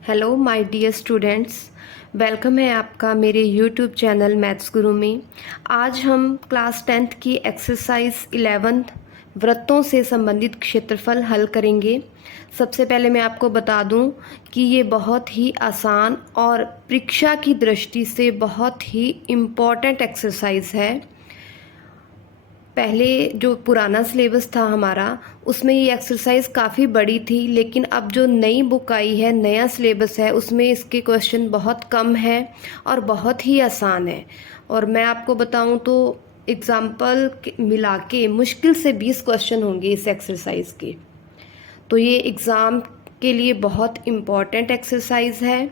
Hello my dear students, welcome है आपका मेरे यूट्यूब चैनल मैथ्स गुरु में। आज हम क्लास 10th की एक्सरसाइज 11 वृत्तों से संबंधित क्षेत्रफल हल करेंगे। सबसे पहले मैं आपको बता दूं कि ये बहुत ही आसान और परीक्षा की दृष्टि से बहुत ही इम्पॉर्टेंट एक्सरसाइज है। पहले जो पुराना सिलेबस था हमारा, उसमें ये एक्सरसाइज काफ़ी बड़ी थी, लेकिन अब जो नई बुक आई है, नया सिलेबस है, उसमें इसके क्वेश्चन बहुत कम है और बहुत ही आसान है। और मैं आपको बताऊं तो एग्जाम्पल मिला के मुश्किल से 20 क्वेश्चन होंगे इस एक्सरसाइज के। तो ये एग्ज़ाम के लिए बहुत इम्पॉर्टेंट एक्सरसाइज है,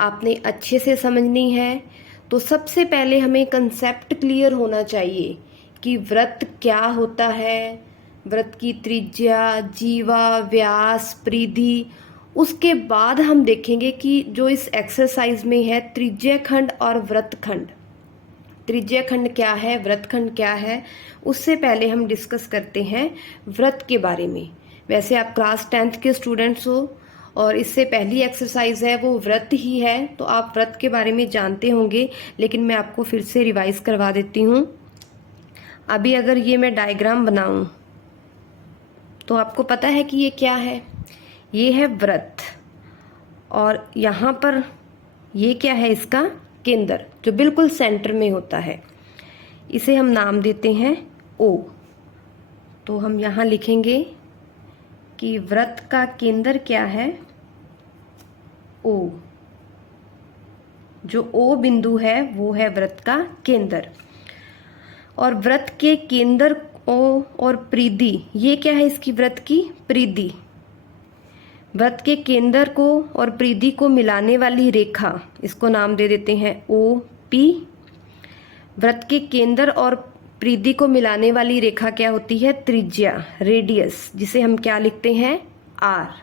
आपने अच्छे से समझनी है। तो सबसे पहले हमें कंसेप्ट क्लियर होना चाहिए कि वृत्त क्या होता है, वृत्त की त्रिज्या, जीवा, व्यास, परिधि। उसके बाद हम देखेंगे कि जो इस एक्सरसाइज में है त्रिज्या खंड और वृत्त खंड। त्रिज्या खंड क्या है, वृत्त खंड क्या है, उससे पहले हम डिस्कस करते हैं वृत्त के बारे में। वैसे आप क्लास 10th के स्टूडेंट्स हो और इससे पहली एक्सरसाइज है वो वृत्त ही है, तो आप वृत्त के बारे में जानते होंगे, लेकिन मैं आपको फिर से रिवाइज करवा देती हूँ। अभी अगर ये मैं डायग्राम बनाऊं तो आपको पता है कि ये क्या है। ये है वृत्त और यहाँ पर ये क्या है, इसका केंद्र जो बिल्कुल सेंटर में होता है, इसे हम नाम देते हैं ओ। तो हम यहाँ लिखेंगे कि वृत्त का केंद्र क्या है, ओ। जो ओ बिंदु है वो है वृत्त का केंद्र। और वृत्त के केंद्र ओ और परिधि, ये क्या है, इसकी वृत्त की परिधि। वृत्त के केंद्र को और परिधि को मिलाने वाली रेखा, इसको नाम दे देते हैं ओ पी। वृत्त के केंद्र और परिधि को मिलाने वाली रेखा क्या होती है, त्रिज्या, रेडियस, जिसे हम क्या लिखते हैं, आर।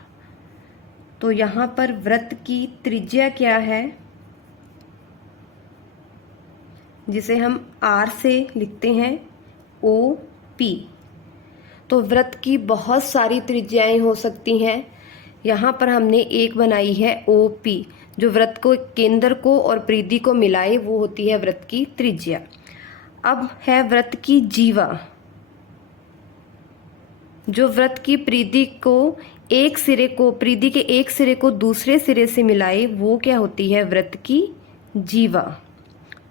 तो यहाँ पर वृत्त की त्रिज्या क्या है, जिसे हम आर से लिखते हैं ओ पी। तो वृत्त की बहुत सारी त्रिज्याएं हो सकती हैं, यहाँ पर हमने एक बनाई है ओ पी, जो वृत्त को केंद्र को और परिधि को मिलाए वो होती है वृत्त की त्रिज्या। अब है वृत्त की जीवा, जो वृत्त की परिधि को एक सिरे को, परिधि के एक सिरे को दूसरे सिरे से मिलाए वो क्या होती है, वृत्त की जीवा।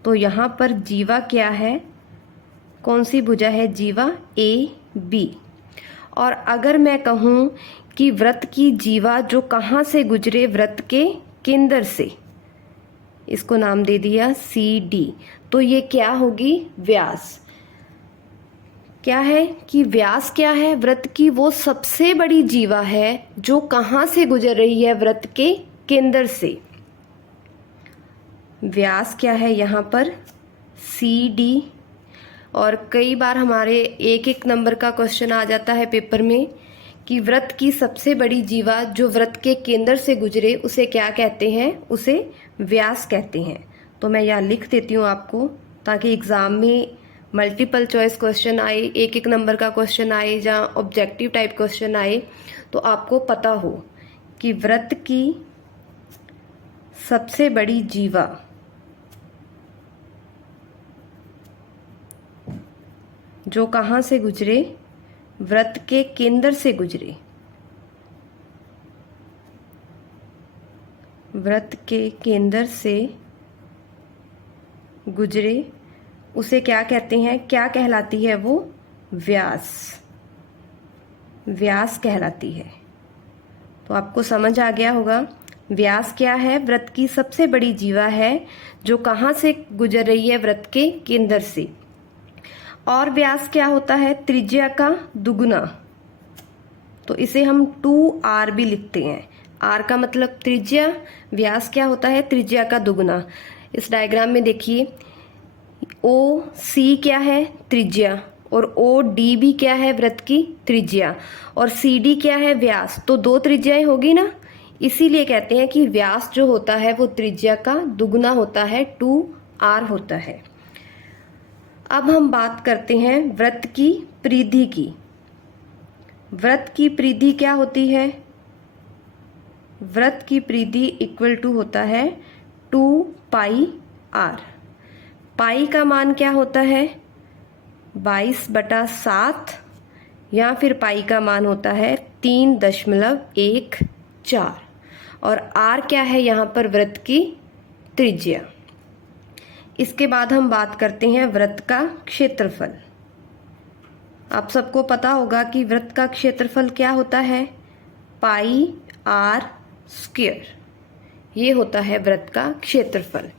तो यहाँ पर जीवा क्या है, कौन सी भुजा है, जीवा ए बी। और अगर मैं कहूँ कि वृत्त की जीवा जो कहाँ से गुजरे, वृत्त के केंद्र से, इसको नाम दे दिया सी डी। तो ये क्या होगी, व्यास। क्या है कि व्यास क्या है, वृत्त की वो सबसे बड़ी जीवा है जो कहाँ से गुजर रही है, वृत्त के केंद्र से। व्यास क्या है यहाँ पर, सी डी। और कई बार हमारे एक एक नंबर का क्वेश्चन आ जाता है पेपर में कि वृत्त की सबसे बड़ी जीवा जो वृत्त के केंद्र से गुजरे उसे क्या कहते हैं, उसे व्यास कहते हैं। तो मैं यहाँ लिख देती हूँ आपको, ताकि एग्ज़ाम में मल्टीपल चॉइस क्वेश्चन आए, एक एक नंबर का क्वेश्चन आए, जहाँ ऑब्जेक्टिव टाइप क्वेश्चन आए, तो आपको पता हो कि वृत्त की सबसे बड़ी जीवा जो कहाँ से गुजरे, वृत्त के केंद्र से गुजरे, वृत्त के केंद्र से गुजरे, उसे क्या कहते हैं, क्या कहलाती है वो, व्यास, व्यास कहलाती है। तो आपको समझ आ गया होगा, व्यास क्या है, वृत्त की सबसे बड़ी जीवा है जो कहाँ से गुजर रही है, वृत्त के केंद्र से। और व्यास क्या होता है, त्रिज्या का दुगुना। तो इसे हम 2r भी लिखते हैं। r का मतलब त्रिज्या, व्यास क्या होता है, त्रिज्या का दुगुना। इस डायग्राम में देखिए, ओ सी क्या है, त्रिज्या, और ओ डी भी क्या है, वृत्त की त्रिज्या, और सी डी क्या है, व्यास। तो दो त्रिज्याएं होगी ना, इसीलिए कहते हैं कि व्यास जो होता है वो त्रिज्या का दुगुना होता है, 2r होता है। अब हम बात करते हैं वृत्त की परिधि की। वृत्त की परिधि क्या होती है, वृत्त की परिधि इक्वल टू होता है 2 पाई r। पाई का मान क्या होता है 22/7 या फिर पाई का मान होता है 3.14 और r क्या है यहाँ पर वृत्त की त्रिज्या। इसके बाद हम बात करते हैं वृत्त का क्षेत्रफल। आप सबको पता होगा कि वृत्त का क्षेत्रफल क्या होता है पाई r स्क्वायर, ये होता है वृत्त का क्षेत्रफल।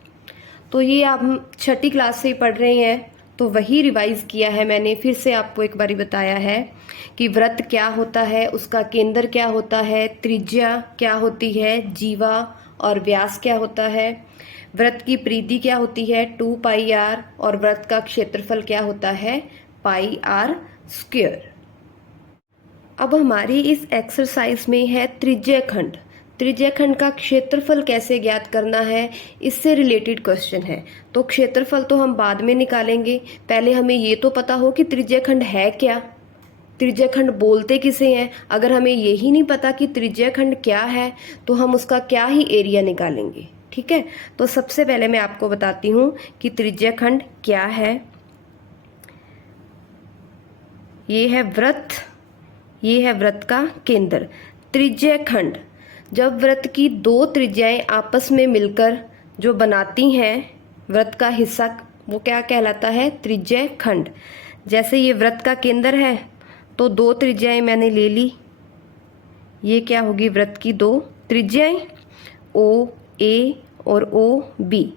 तो ये आप छठी क्लास से ही पढ़ रहे हैं तो वही रिवाइज किया है मैंने, फिर से आपको एक बारी बताया है कि वृत्त क्या होता है, उसका केंद्र क्या होता है, त्रिज्या क्या होती है, जीवा और व्यास क्या होता है, वृत्त की परिधि क्या होती है 2 पाई r और वृत्त का क्षेत्रफल क्या होता है पाई r स्क्वायर। अब हमारी इस एक्सरसाइज में है त्रिज्या खंड। त्रिज्या खंड का क्षेत्रफल कैसे ज्ञात करना है, इससे रिलेटेड क्वेश्चन है। तो क्षेत्रफल तो हम बाद में निकालेंगे, पहले हमें ये तो पता हो कि त्रिज्या खंड है क्या, त्रिज्या खंड बोलते किसे हैं। अगर हमें यही नहीं पता कि त्रिज्या खंड क्या है तो हम उसका क्या ही एरिया निकालेंगे। ठीक है, तो सबसे पहले मैं आपको बताती हूँ कि त्रिज्या खंड क्या है। ये है वृत्त, ये है वृत्त का केंद्र। त्रिज्या खंड, जब वृत्त की दो त्रिज्याएं आपस में मिलकर जो बनाती हैं वृत्त का हिस्सा, वो क्या कहलाता है त्रिज्या खंड। जैसे ये वृत्त का केंद्र है तो दो त्रिज्याएं मैंने ले ली, ये क्या होगी वृत्त की दो त्रिज्याएं ओ ए और ओ बी।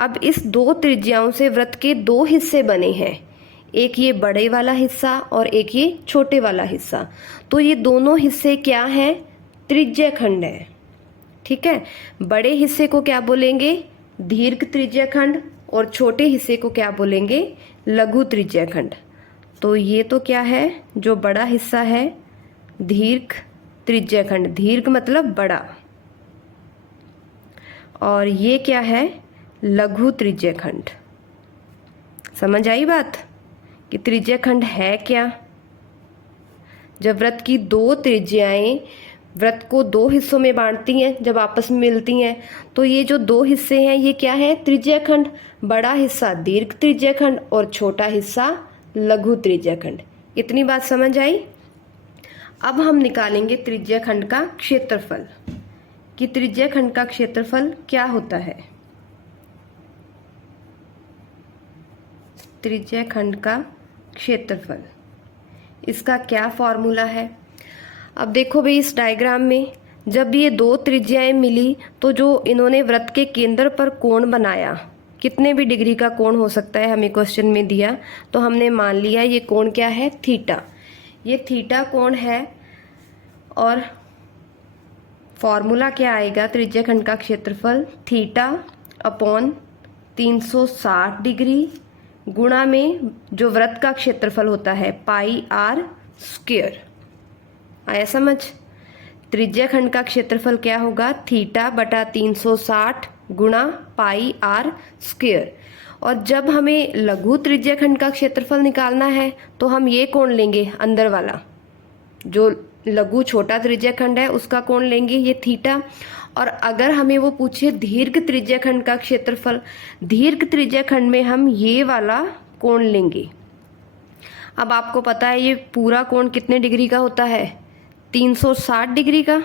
अब इस दो त्रिज्याओं से वृत्त के दो हिस्से बने हैं, एक ये बड़े वाला हिस्सा और एक ये छोटे वाला हिस्सा। तो ये दोनों हिस्से क्या हैं त्रिज्या खंड है। ठीक है, बड़े हिस्से को क्या बोलेंगे दीर्घ त्रिज्या खंड और छोटे हिस्से को क्या बोलेंगे लघु त्रिज्या खंड। तो ये तो क्या है जो बड़ा हिस्सा है दीर्घ त्रिज्या खंड, दीर्घ मतलब बड़ा, और ये क्या है लघु त्रिज्या खंड। समझ आई बात कि त्रिज्या खंड है क्या। जब वृत्त की दो त्रिज्याएं वृत्त को दो हिस्सों में बांटती हैं, जब आपस में मिलती हैं, तो ये जो दो हिस्से हैं ये क्या है त्रिज्या खंड। बड़ा हिस्सा दीर्घ त्रिज्या खंड और छोटा हिस्सा लघु त्रिज्या खंड। इतनी बात समझ आई। अब हम निकालेंगे त्रिज्या खंड का क्षेत्रफल कि त्रिज्या खंड का क्षेत्रफल क्या होता है। त्रिज्या खंड का क्षेत्रफल, इसका क्या फॉर्मूला है। अब देखो भाई इस डायग्राम में जब ये दो त्रिज्याएं मिली तो जो इन्होंने वृत्त के केंद्र पर कोण बनाया, कितने भी डिग्री का कोण हो सकता है हमें क्वेश्चन में दिया, तो हमने मान लिया ये कोण क्या है थीटा। ये थीटा कोण है और फॉर्मूला क्या आएगा त्रिज्या खंड का क्षेत्रफल थीटा अपॉन 360 डिग्री गुणा में जो वृत्त का क्षेत्रफल होता है पाई r स्क्वायर। आया समझ। त्रिज्या खंड का क्षेत्रफल क्या होगा थीटा बटा 360 गुणा पाई r स्क्वायर। और जब हमें लघु त्रिज्या खंड का क्षेत्रफल निकालना है तो हम ये कोण लेंगे अंदर वाला, जो लघु छोटा त्रिज्या खंड है उसका कोण लेंगे ये थीटा। और अगर हमें वो पूछे दीर्घ त्रिज्या खंड का क्षेत्रफल, दीर्घ त्रिज्या खंड में हम ये वाला कोण लेंगे। अब आपको पता है ये पूरा कोण कितने डिग्री का होता है 360 डिग्री का।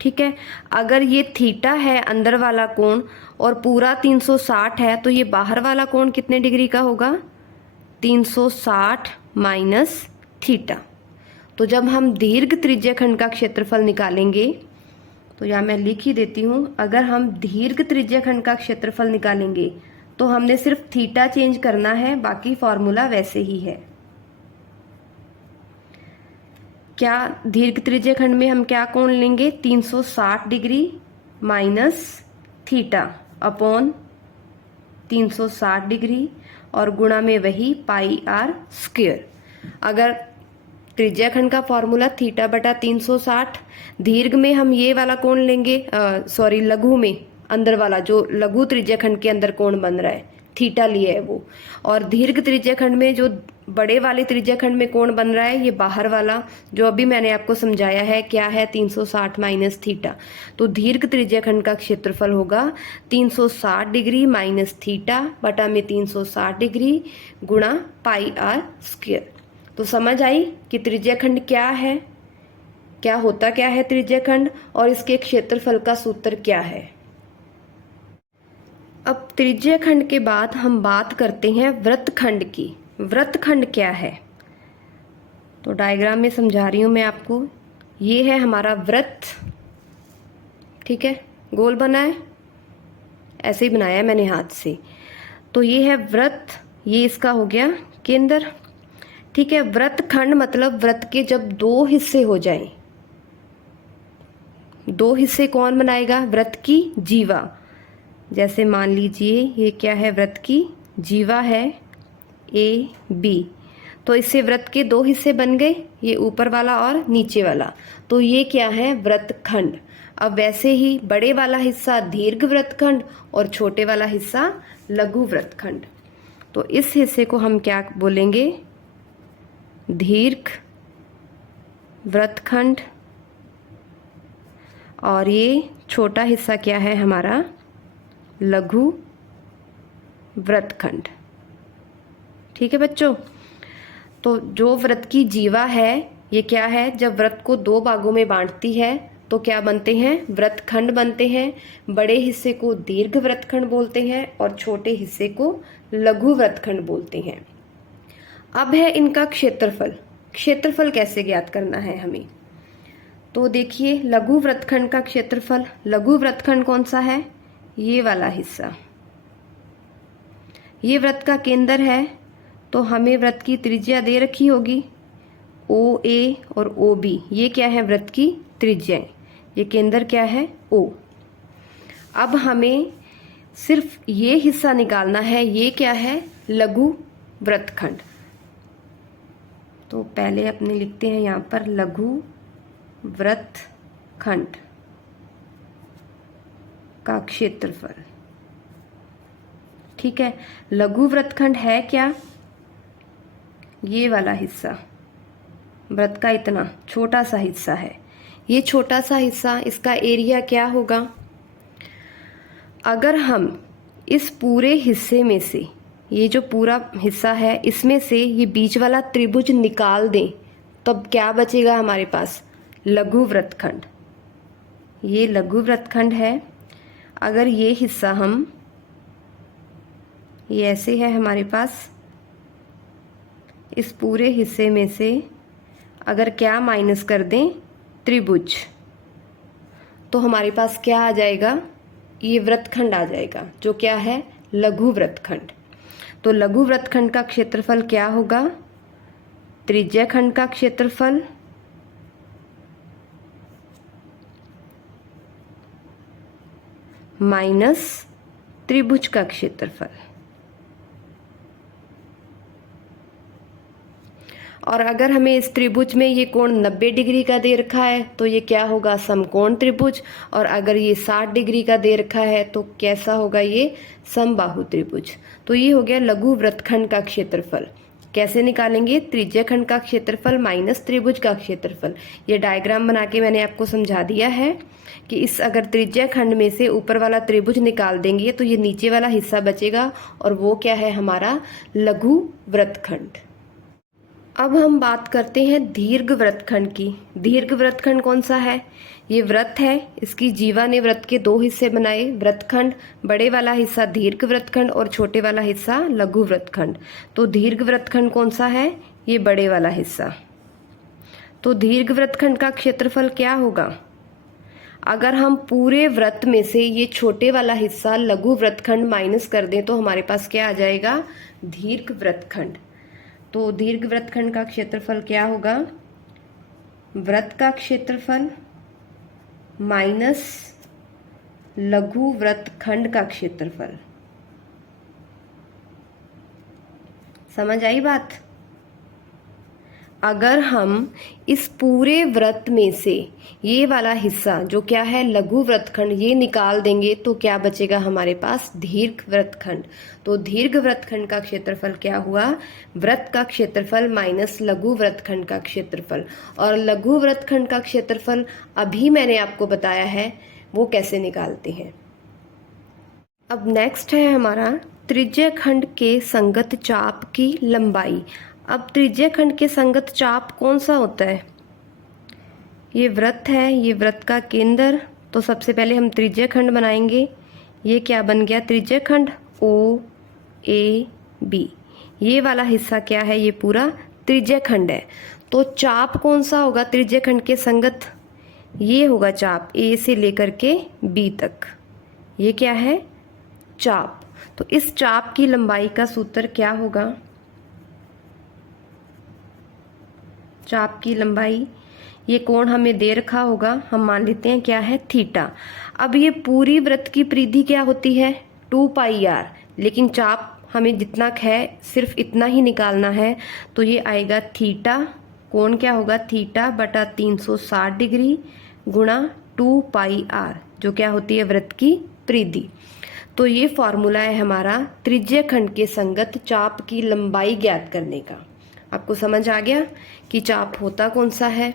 ठीक है, अगर ये थीटा है अंदर वाला कोण और पूरा 360 है तो ये बाहर वाला कोण कितने डिग्री का होगा 360 माइनस थीटा। तो जब हम दीर्घ त्रिज्या खंड का क्षेत्रफल निकालेंगे, तो यहाँ मैं लिख ही देती हूँ, अगर हम दीर्घ त्रिज्या खंड का क्षेत्रफल निकालेंगे तो हमने सिर्फ थीटा चेंज करना है, बाकी फॉर्मूला वैसे ही है। क्या दीर्घ त्रिज्या खंड में हम क्या कोण लेंगे 360 degree minus theta upon 360 degree और गुणा में वही पाई r स्क्वायर। अगर त्रिज्या खंड का फॉर्मूला थीटा बटा 360, दीर्घ में हम ये वाला कोण लेंगे, सॉरी लघु में अंदर वाला जो लघु त्रिज्या खंड के अंदर कोण बन रहा है थीटा लिया है वो, और दीर्घ त्रिज्या खंड में जो बड़े वाले त्रिज्याखंड में कोण बन रहा है, ये बाहर वाला जो अभी मैंने आपको समझाया है क्या है, 360 माइनस थीटा। तो दीर्घ त्रिज्याखंड का क्षेत्रफल होगा 360 डिग्री माइनस थीटा बटा में 360 डिग्री गुणा पाई आर स्क्वायर। तो समझ आई कि त्रिज्याखंड क्या है, क्या होता क्या है त्रिज्याखंड, और इसके क्षेत्रफल का सूत्र क्या है। अब त्रिज्याखंड के बाद हम बात करते हैं वृत्तखंड की। वृत्तखंड क्या है, तो डायग्राम में समझा रही हूं मैं आपको। ये है हमारा वृत्त, ठीक है, गोल बना है, ऐसे ही बनाया है मैंने हाथ से। तो ये है वृत्त, ये इसका हो गया केंद्र, ठीक है। वृत्तखंड मतलब वृत्त के जब दो हिस्से हो जाएं, दो हिस्से कौन बनाएगा, वृत्त की जीवा। जैसे मान लीजिए ये क्या है, वृत्त की जीवा है ए बी, तो इससे वृत्त के दो हिस्से बन गए, ये ऊपर वाला और नीचे वाला, तो ये क्या है, वृत्तखंड। अब वैसे ही बड़े वाला हिस्सा दीर्घ वृत्तखंड और छोटे वाला हिस्सा लघु वृत्तखंड। तो इस हिस्से को हम क्या बोलेंगे, दीर्घ वृत्तखंड, और ये छोटा हिस्सा क्या है हमारा, लघु वृत्तखंड, ठीक है बच्चों। तो जो वृत्त की जीवा है ये क्या है, जब वृत्त को दो भागों में बांटती है तो क्या बनते हैं, वृत्तखंड बनते हैं। बड़े हिस्से को दीर्घ वृत्तखंड बोलते हैं और छोटे हिस्से को लघु वृत्तखंड बोलते हैं। अब है इनका क्षेत्रफल। क्षेत्रफल कैसे ज्ञात करना है हमें, तो देखिए लघु वृत्तखंड का क्षेत्रफल, लघु वृत्तखंड कौन सा है, ये वाला हिस्सा, ये वृत्त का केंद्र है। तो हमें वृत्त की त्रिज्या दे रखी होगी ओ ए और ओ बी, ये क्या है वृत्त की त्रिज्याएं, ये केंद्र क्या है ओ। अब हमें सिर्फ ये हिस्सा निकालना है, ये क्या है, लघु वृत्तखंड। तो पहले अपने लिखते हैं यहाँ पर लघु वृत्तखंड का क्षेत्रफल, ठीक है। लघु वृत्तखंड है क्या, ये वाला हिस्सा, वृत्त का इतना छोटा सा हिस्सा है, ये छोटा सा हिस्सा, इसका एरिया क्या होगा। अगर हम इस पूरे हिस्से में से, ये जो पूरा हिस्सा है इसमें से ये बीच वाला त्रिभुज निकाल दें, तब क्या बचेगा हमारे पास, लघु वृत्तखंड। ये लघु वृत्तखंड है। अगर ये हिस्सा हम, ये ऐसे है हमारे पास, इस पूरे हिस्से में से अगर क्या माइनस कर दें, त्रिभुज, तो हमारे पास क्या आ जाएगा, ये वृत्तखंड आ जाएगा, जो क्या है, लघु वृत्तखंड। तो लघु वृत्तखंड का क्षेत्रफल क्या होगा, त्रिज्याखंड का क्षेत्रफल माइनस त्रिभुज का क्षेत्रफल। और अगर हमें इस त्रिभुज में ये कोण 90 डिग्री का दे रखा है तो ये क्या होगा, समकोण त्रिभुज। और अगर ये 60 डिग्री का दे रखा है तो कैसा होगा, ये समबाहु त्रिभुज। तो ये हो गया लघु वृत्तखंड का क्षेत्रफल। कैसे निकालेंगे, त्रिज्याखंड का क्षेत्रफल माइनस त्रिभुज का क्षेत्रफल। ये डायग्राम बना के मैंने आपको समझा दिया है कि इस अगर त्रिज्याखंड में से ऊपर वाला त्रिभुज निकाल देंगे तो ये नीचे वाला हिस्सा बचेगा, और वो क्या है हमारा लघु वृत्तखंड। अब हम बात करते हैं दीर्घ वृत्तखंड की। दीर्घ वृत्तखंड कौन सा है, ये वृत्त है, इसकी जीवा ने वृत्त के दो हिस्से बनाए, वृत्तखंड, बड़े वाला हिस्सा दीर्घ वृत्तखंड और छोटे वाला हिस्सा लघु वृत्तखंड। तो दीर्घ वृत्तखंड कौन सा है, ये बड़े वाला हिस्सा। तो दीर्घ वृत्तखंड का क्षेत्रफल क्या होगा, अगर हम पूरे वृत्त में से ये छोटे वाला हिस्सा लघु वृत्तखंड माइनस कर दें तो हमारे पास क्या आ जाएगा, दीर्घ वृत्तखंड। तो दीर्घ वृत्तखंड का क्षेत्रफल क्या होगा, वृत्त का क्षेत्रफल माइनस लघु वृत्तखंड का क्षेत्रफल। समझ आई बात। अगर हम इस पूरे वृत्त में से ये वाला हिस्सा जो क्या है लघु वृत्तखंड ये निकाल देंगे तो क्या बचेगा हमारे पास दीर्घ वृत्तखंड। तो दीर्घ वृत्तखंड का क्षेत्रफल क्या हुआ, वृत्त का क्षेत्रफल माइनस लघु वृत्तखंड का क्षेत्रफल। और लघु वृत्तखंड का क्षेत्रफल अभी मैंने आपको बताया है वो कैसे निकालते हैं। अब नेक्स्ट है हमारा त्रिज्य खंड के संगत चाप की लंबाई। अब त्रिज्य खंड के संगत चाप कौन सा होता है, ये वृत्त है, ये वृत्त का केंद्र। तो सबसे पहले हम त्रिज्य खंड बनाएंगे। ये क्या बन गया त्रिज्य खंड, ओ ए बी। ये वाला हिस्सा क्या है, ये पूरा त्रिज्य खंड है। तो चाप कौन सा होगा त्रिज्य खंड के संगत, ये होगा चाप ए से लेकर के बी तक। ये क्या है चाप। तो इस चाप की लंबाई का सूत्र क्या होगा, चाप की लंबाई, ये कोण हमें दे रखा होगा, हम मान लेते हैं क्या है थीटा। अब ये पूरी वृत्त की परिधि क्या होती है 2 पाई आर, लेकिन चाप हमें जितना है सिर्फ इतना ही निकालना है। तो ये आएगा थीटा, कोण क्या होगा थीटा बटा 360 डिग्री गुणा 2 पाई आर, जो क्या होती है वृत्त की परिधि। तो ये फॉर्मूला है हमारा त्रिज्य खंड के संगत चाप की लंबाई ज्ञात करने का। आपको समझ आ गया कि चाप होता कौन सा है।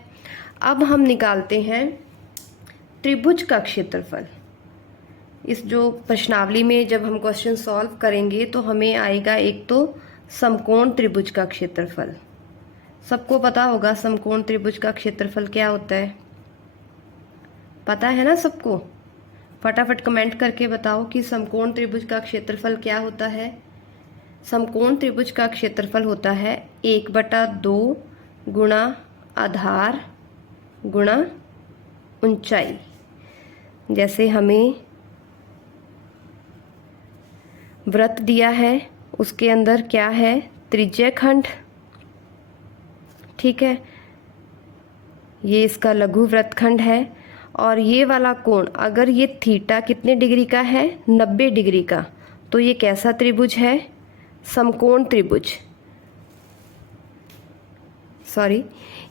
अब हम निकालते हैं त्रिभुज का क्षेत्रफल। इस जो प्रश्नावली में जब हम क्वेश्चन सॉल्व करेंगे तो हमें आएगा एक तो समकोण त्रिभुज का क्षेत्रफल। सबको पता होगा समकोण त्रिभुज का क्षेत्रफल क्या होता है, पता है ना सबको। फटाफट कमेंट करके बताओ कि समकोण त्रिभुज का क्षेत्रफल क्या होता है। समकोण त्रिभुज का क्षेत्रफल होता है 1/2 गुणा आधार गुणा ऊंचाई। जैसे हमें वृत्त दिया है उसके अंदर क्या है त्रिज्य खंड, ठीक है, ये इसका लघु वृत्तखंड है। और ये वाला कोण अगर ये थीटा कितने डिग्री का है 90 डिग्री का, तो ये कैसा त्रिभुज है समकोण त्रिभुज। सॉरी,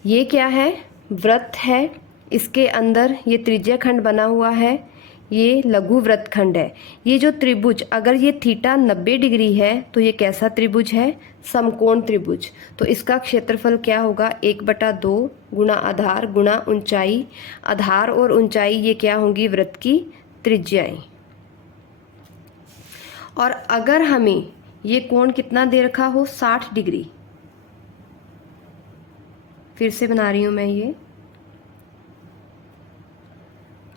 ये क्या है वृत्त है, इसके अंदर ये त्रिज्य खंड बना हुआ है, ये लघु वृत्तखंड है। ये जो त्रिभुज अगर ये थीटा 90 डिग्री है तो ये कैसा त्रिभुज है समकोण त्रिभुज। तो इसका क्षेत्रफल क्या होगा 1/2 गुणा आधार गुणा ऊंचाई। आधार और ऊंचाई ये क्या होंगी वृत्त की त्रिज्याएं। और अगर हमें ये कोण कितना दे रखा हो 60 डिग्री, फिर से बना रही हूं मैं ये,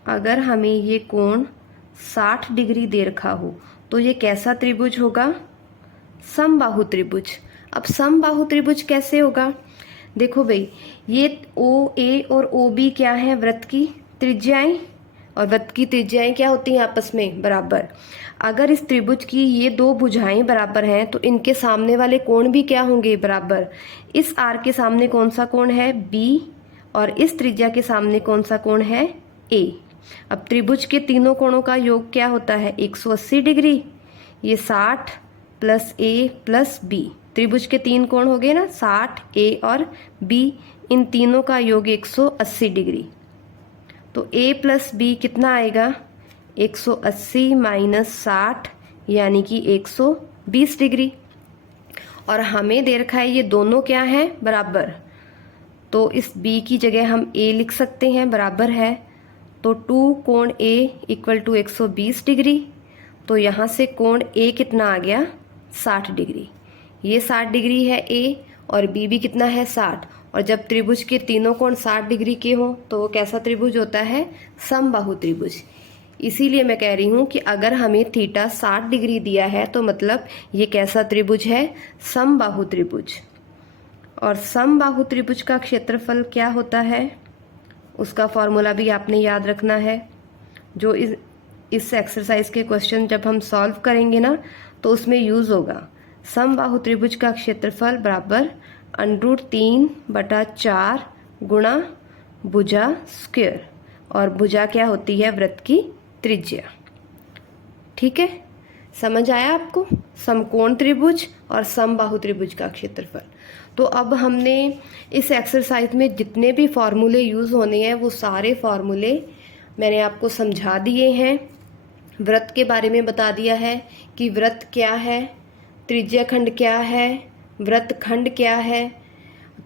अगर हमें ये कोण 60 डिग्री दे रखा हो तो ये कैसा त्रिभुज होगा समबाहु त्रिभुज। अब समबाहु त्रिभुज कैसे होगा, देखो भाई ये ओ ए और ओ बी क्या है वृत्त की त्रिज्याएं, और वृत्त की त्रिज्याएं क्या होती हैं आपस में बराबर। अगर इस त्रिभुज की ये दो भुजाएं बराबर हैं तो इनके सामने वाले कोण भी क्या होंगे बराबर। इस आर के सामने कौन सा कोण है बी, और इस त्रिज्या के सामने कौन सा कोण है ए। अब त्रिभुज के तीनों कोणों का योग क्या होता है 180 डिग्री, ये 60 प्लस ए प्लस बी। त्रिभुज के तीन कोण हो गए ना 60 ए और बी, इन तीनों का योग 180 डिग्री। तो a प्लस बी कितना आएगा 180 माइनस 60 यानी कि 120 डिग्री। और हमें दे रखा है ये दोनों क्या है बराबर, तो इस b की जगह हम a लिख सकते हैं बराबर है। तो 2 कोण a इक्वल टू 120 डिग्री। तो यहाँ से कोण a कितना आ गया 60 डिग्री, ये 60 डिग्री है a और b भी कितना है 60। और जब त्रिभुज के तीनों कोण 60 डिग्री के हों तो वो कैसा त्रिभुज होता है समबाहु त्रिभुज। इसीलिए मैं कह रही हूँ कि अगर हमें थीटा 60 डिग्री दिया है तो मतलब ये कैसा त्रिभुज है समबाहु त्रिभुज। और समबाहु त्रिभुज का क्षेत्रफल क्या होता है उसका फॉर्मूला भी आपने याद रखना है। जो इस एक्सरसाइज के क्वेश्चन जब हम सॉल्व करेंगे ना तो उसमें यूज़ होगा। समबाहु त्रिभुज का क्षेत्रफल बराबर √3/4 गुणा भुजा स्क्वायर, और भुजा क्या होती है वृत्त की त्रिज्या। ठीक है, समझ आया आपको समकोण त्रिभुज और समबाहु त्रिभुज का क्षेत्रफल। तो अब हमने इस एक्सरसाइज में जितने भी फार्मूले यूज़ होने हैं वो सारे फार्मूले मैंने आपको समझा दिए हैं। वृत्त के बारे में बता दिया है कि वृत्त क्या है, त्रिज्या खंड क्या है, वृत्त खंड क्या है,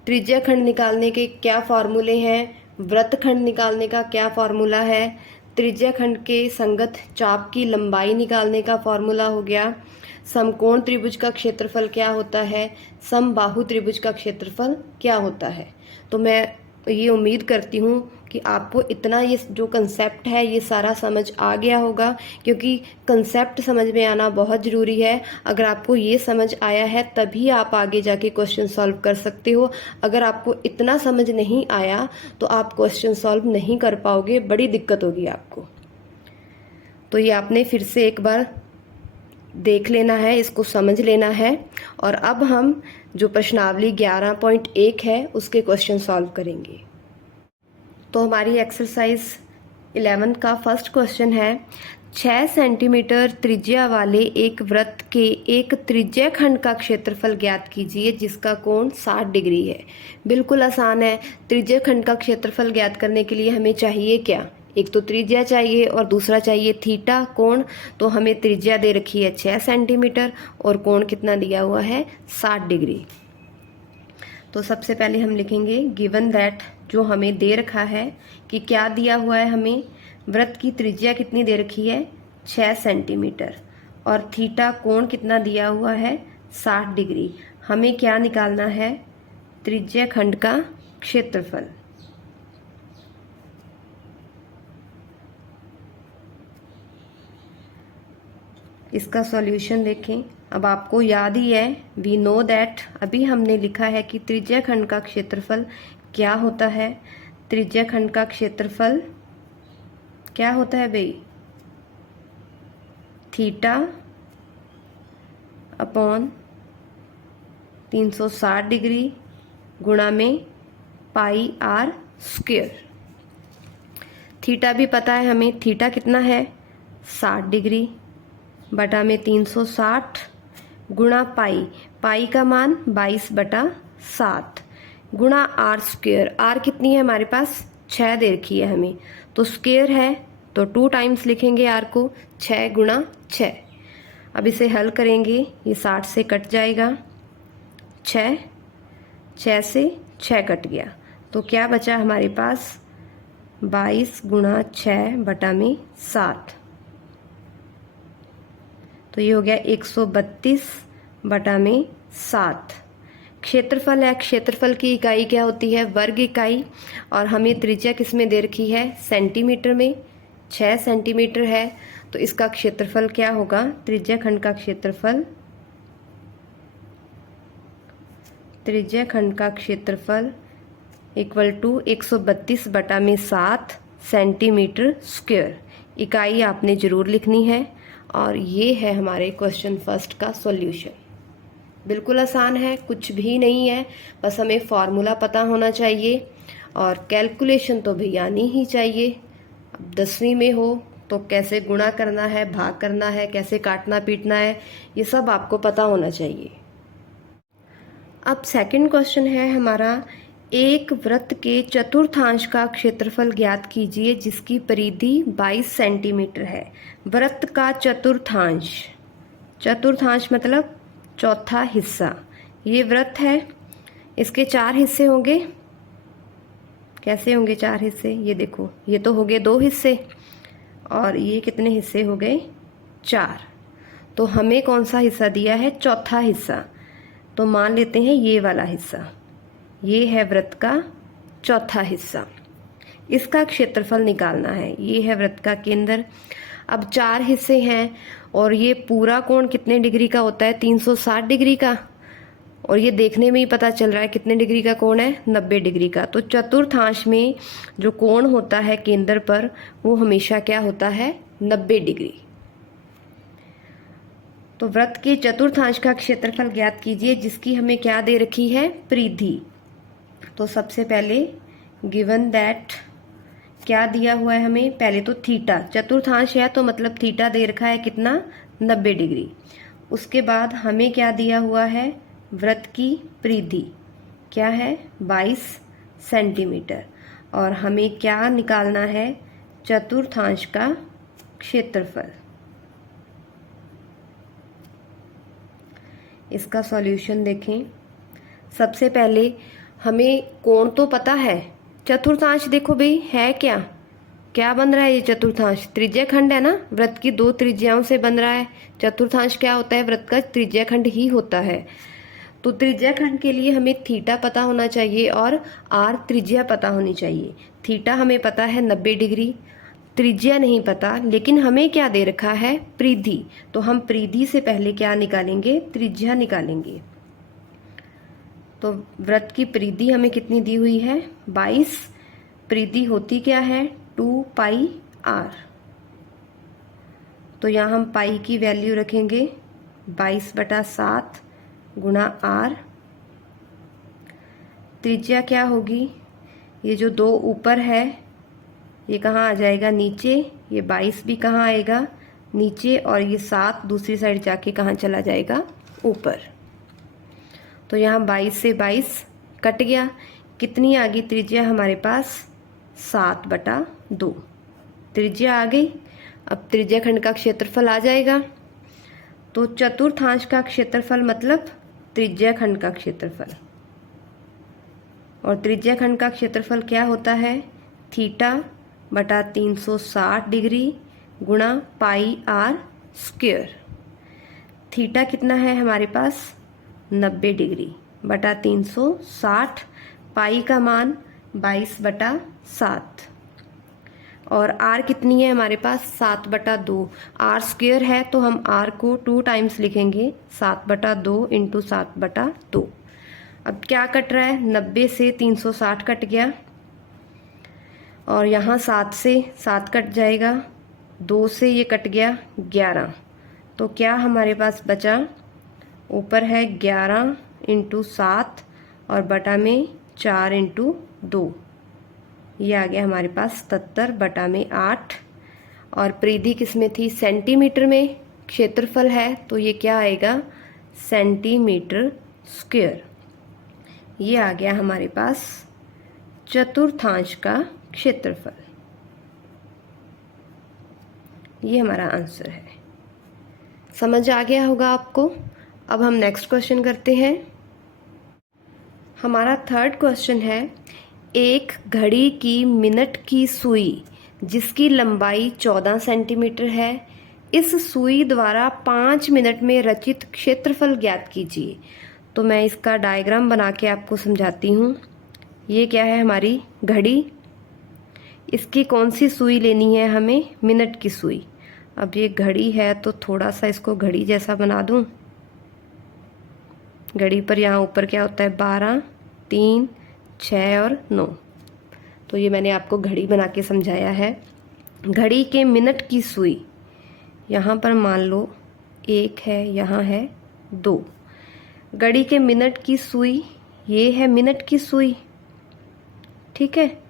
त्रिज्या खंड निकालने के क्या फार्मूले हैं, वृत्त खंड निकालने का क्या फार्मूला है, त्रिज्या खंड के संगत चाप की लंबाई निकालने का फार्मूला हो गया, समकोण त्रिभुज का क्षेत्रफल क्या होता है, समबाहु त्रिभुज का क्षेत्रफल क्या होता है। तो मैं ये उम्मीद करती हूँ कि आपको इतना ये जो कंसेप्ट है ये सारा समझ आ गया होगा, क्योंकि कंसेप्ट समझ में आना बहुत ज़रूरी है। अगर आपको ये समझ आया है तभी आप आगे जाके क्वेश्चन सॉल्व कर सकते हो। अगर आपको इतना समझ नहीं आया तो आप क्वेश्चन सॉल्व नहीं कर पाओगे, बड़ी दिक्कत होगी आपको। तो ये आपने फिर से एक बार देख लेना है, इसको समझ लेना है। और अब हम जो प्रश्नावली 11.1 है उसके क्वेश्चन सॉल्व करेंगे। तो हमारी एक्सरसाइज 11 का फर्स्ट क्वेश्चन है, 6 सेंटीमीटर त्रिज्या वाले एक वृत्त के एक त्रिज्या खंड का क्षेत्रफल ज्ञात कीजिए जिसका कोण 60 डिग्री है। बिल्कुल आसान है। त्रिज्या खंड का क्षेत्रफल ज्ञात करने के लिए हमें चाहिए क्या, एक तो त्रिज्या चाहिए और दूसरा चाहिए थीटा कोण। तो हमें त्रिज्या दे रखी है 6 सेंटीमीटर और कोण कितना दिया हुआ है 60 डिग्री। तो सबसे पहले हम लिखेंगे गिवन दैट, जो हमें दे रखा है कि क्या दिया हुआ है, हमें वृत्त की त्रिज्या कितनी दे रखी है 6 सेंटीमीटर और थीटा कोण कितना दिया हुआ है 60 डिग्री। हमें क्या निकालना है, त्रिज्या खंड का क्षेत्रफल। इसका सॉल्यूशन देखें। अब आपको याद ही है, वी नो दैट, अभी हमने लिखा है कि त्रिज्या खंड का क्षेत्रफल क्या होता है। त्रिज्या खंड का क्षेत्रफल क्या होता है भाई, थीटा अपॉन 360 डिग्री गुणा में पाई आर स्क्वायर। थीटा भी पता है हमें, थीटा कितना है 60 डिग्री बटा में 360 गुणा पाई, पाई का मान 22/7 गुणा आर स्क्वायर। आर कितनी है हमारे पास 6 दे रखी है हमें, तो स्क्वायर है तो 2 टाइम्स लिखेंगे आर को, 6 गुणा 6। अब इसे हल करेंगे, ये 60 से कट जाएगा, 6 से 6 कट गया, तो क्या बचा हमारे पास 22 गुणा 6 बटा में 7। तो ये हो गया 132 बटा में 7। क्षेत्रफल है, क्षेत्रफल की इकाई क्या होती है वर्ग इकाई, और हमें त्रिज्या किस में दे रखी है सेंटीमीटर में, 6 सेंटीमीटर है। तो इसका क्षेत्रफल क्या होगा, त्रिज्या खंड का क्षेत्रफल, त्रिज्या खंड का क्षेत्रफल इक्वल टू 132 बटा में 7 सेंटीमीटर स्क्वायर। इकाई आपने ज़रूर लिखनी है। और ये है हमारे क्वेश्चन फर्स्ट का सॉल्यूशन। बिल्कुल आसान है, कुछ भी नहीं है, बस हमें फार्मूला पता होना चाहिए और कैलकुलेशन तो भी आनी ही चाहिए। अब 10वीं में हो तो कैसे गुणा करना है, भाग करना है, कैसे काटना पीटना है, ये सब आपको पता होना चाहिए। अब सेकंड क्वेश्चन है हमारा, एक वृत्त के चतुर्थांश का क्षेत्रफल ज्ञात कीजिए जिसकी परिधि 22 सेंटीमीटर है। वृत्त का चतुर्थांश, चतुर्थांश मतलब चौथा हिस्सा। ये वृत्त है, इसके 4 हिस्से होंगे। कैसे होंगे 4 हिस्से, ये देखो, ये तो हो गए 2 हिस्से और ये कितने हिस्से हो गए 4। तो हमें कौन सा हिस्सा दिया है, चौथा हिस्सा। तो मान लेते हैं ये वाला हिस्सा, ये है वृत्त का चौथा हिस्सा। इसका क्षेत्रफल निकालना है। ये है वृत्त का केंद्र। अब 4 हिस्से हैं और ये पूरा कोण कितने डिग्री का होता है 360 डिग्री का, और ये देखने में ही पता चल रहा है कितने डिग्री का कोण है 90 डिग्री का। तो चतुर्थांश में जो कोण होता है केंद्र पर वो हमेशा क्या होता है 90 डिग्री। तो वृत्त के चतुर्थांश का क्षेत्रफल ज्ञात कीजिए जिसकी हमें क्या दे रखी है परिधि। तो सबसे पहले गिवन दैट, क्या दिया हुआ है हमें, पहले तो थीटा, चतुर्थांश है तो मतलब थीटा दे रखा है कितना 90 डिग्री। उसके बाद हमें क्या दिया हुआ है वृत्त की परिधि, क्या है 22 सेंटीमीटर। और हमें क्या निकालना है, चतुर्थांश का क्षेत्रफल। इसका सॉल्यूशन देखें। सबसे पहले हमें कोण तो पता है, चतुर्थांश देखो भाई है क्या, क्या बन रहा है ये चतुर्थांश, त्रिज्या खंड है ना, वृत्त की दो त्रिज्याओं से बन रहा है। चतुर्थांश क्या होता है, वृत्त का त्रिज्या खंड ही होता है। तो त्रिज्या खंड के लिए हमें थीटा पता होना चाहिए और आर त्रिज्या पता होनी चाहिए। थीटा हमें पता है 90 डिग्री, त्रिज्या नहीं पता, लेकिन हमें क्या दे रखा है, परिधि। तो हम परिधि से पहले क्या निकालेंगे, त्रिज्या निकालेंगे। तो वृत्त की परिधि हमें कितनी दी हुई है, 22। परिधि होती क्या है, 2 पाई आर। तो यहाँ हम पाई की वैल्यू रखेंगे 22/7 गुणा आर। त्रिज्या क्या होगी, ये जो 2 ऊपर है ये कहाँ आ जाएगा, नीचे। ये 22 भी कहाँ आएगा, नीचे। और ये 7 दूसरी साइड जाके कहाँ चला जाएगा, ऊपर। तो यहाँ 22 से 22 कट गया। कितनी आ गई त्रिज्या हमारे पास, 7/2 त्रिज्या आ गई। अब त्रिज्या खंड का क्षेत्रफल आ जाएगा। तो चतुर्थांश का क्षेत्रफल मतलब त्रिज्या खंड का क्षेत्रफल। और त्रिज्या खंड का क्षेत्रफल क्या होता है, θ/360 डिग्री गुणा पाई आर स्क्वायर। थीटा कितना है हमारे पास, 90 डिग्री बटा 360, पाई का मान 22/7। और आर कितनी है हमारे पास, 7/2। आर स्क्वायर है तो हम आर को 2 टाइम्स लिखेंगे, 7/2 इंटू 7/2। अब क्या कट रहा है, 90 से 360 कट गया। और यहाँ 7 से 7 कट जाएगा, 2 से ये कट गया 11। तो क्या हमारे पास बचा, ऊपर है 11 इंटू 7 और बटा में 4 इंटू 2। ये आ गया हमारे पास 77/8। और परिधि किस में थी, सेंटीमीटर में। क्षेत्रफल है तो ये क्या आएगा, सेंटीमीटर स्क्वायर। ये आ गया हमारे पास चतुर्थांश का क्षेत्रफल। ये हमारा आंसर है। समझ आ गया होगा आपको। अब हम नेक्स्ट क्वेश्चन करते हैं। हमारा थर्ड क्वेश्चन है, एक घड़ी की मिनट की सुई जिसकी लंबाई 14 सेंटीमीटर है, इस सुई द्वारा 5 मिनट में रचित क्षेत्रफल ज्ञात कीजिए। तो मैं इसका डायग्राम बना के आपको समझाती हूँ। ये क्या है, हमारी घड़ी। इसकी कौन सी सुई लेनी है हमें, मिनट की सुई। अब ये घड़ी है तो थोड़ा सा इसको घड़ी जैसा बना दूँ। घड़ी पर यहाँ ऊपर क्या होता है, 12, 3, 6 और 9। तो ये मैंने आपको घड़ी बना के समझाया है। घड़ी के मिनट की सुई, यहाँ पर मान लो 1 है, यहाँ है 2। घड़ी के मिनट की सुई, ये है मिनट की सुई, ठीक है।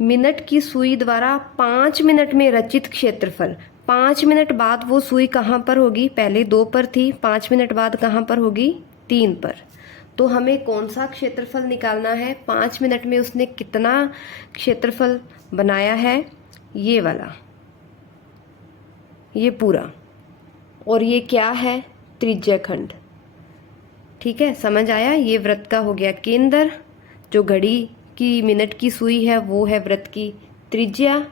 मिनट की सुई द्वारा 5 मिनट में रचित क्षेत्रफल। 5 मिनट बाद वो सुई कहाँ पर होगी, पहले 2 पर थी, 5 मिनट बाद कहाँ पर होगी, 3 पर। तो हमें कौन सा क्षेत्रफल निकालना है, 5 मिनट में उसने कितना क्षेत्रफल बनाया है, ये वाला, ये पूरा। और ये क्या है, त्रिज्या खंड, ठीक है। समझ आया, ये वृत्त का हो गया केंद्र। जो घड़ी की मिनट की सुई है वो है वृत्त की त्रिज्या।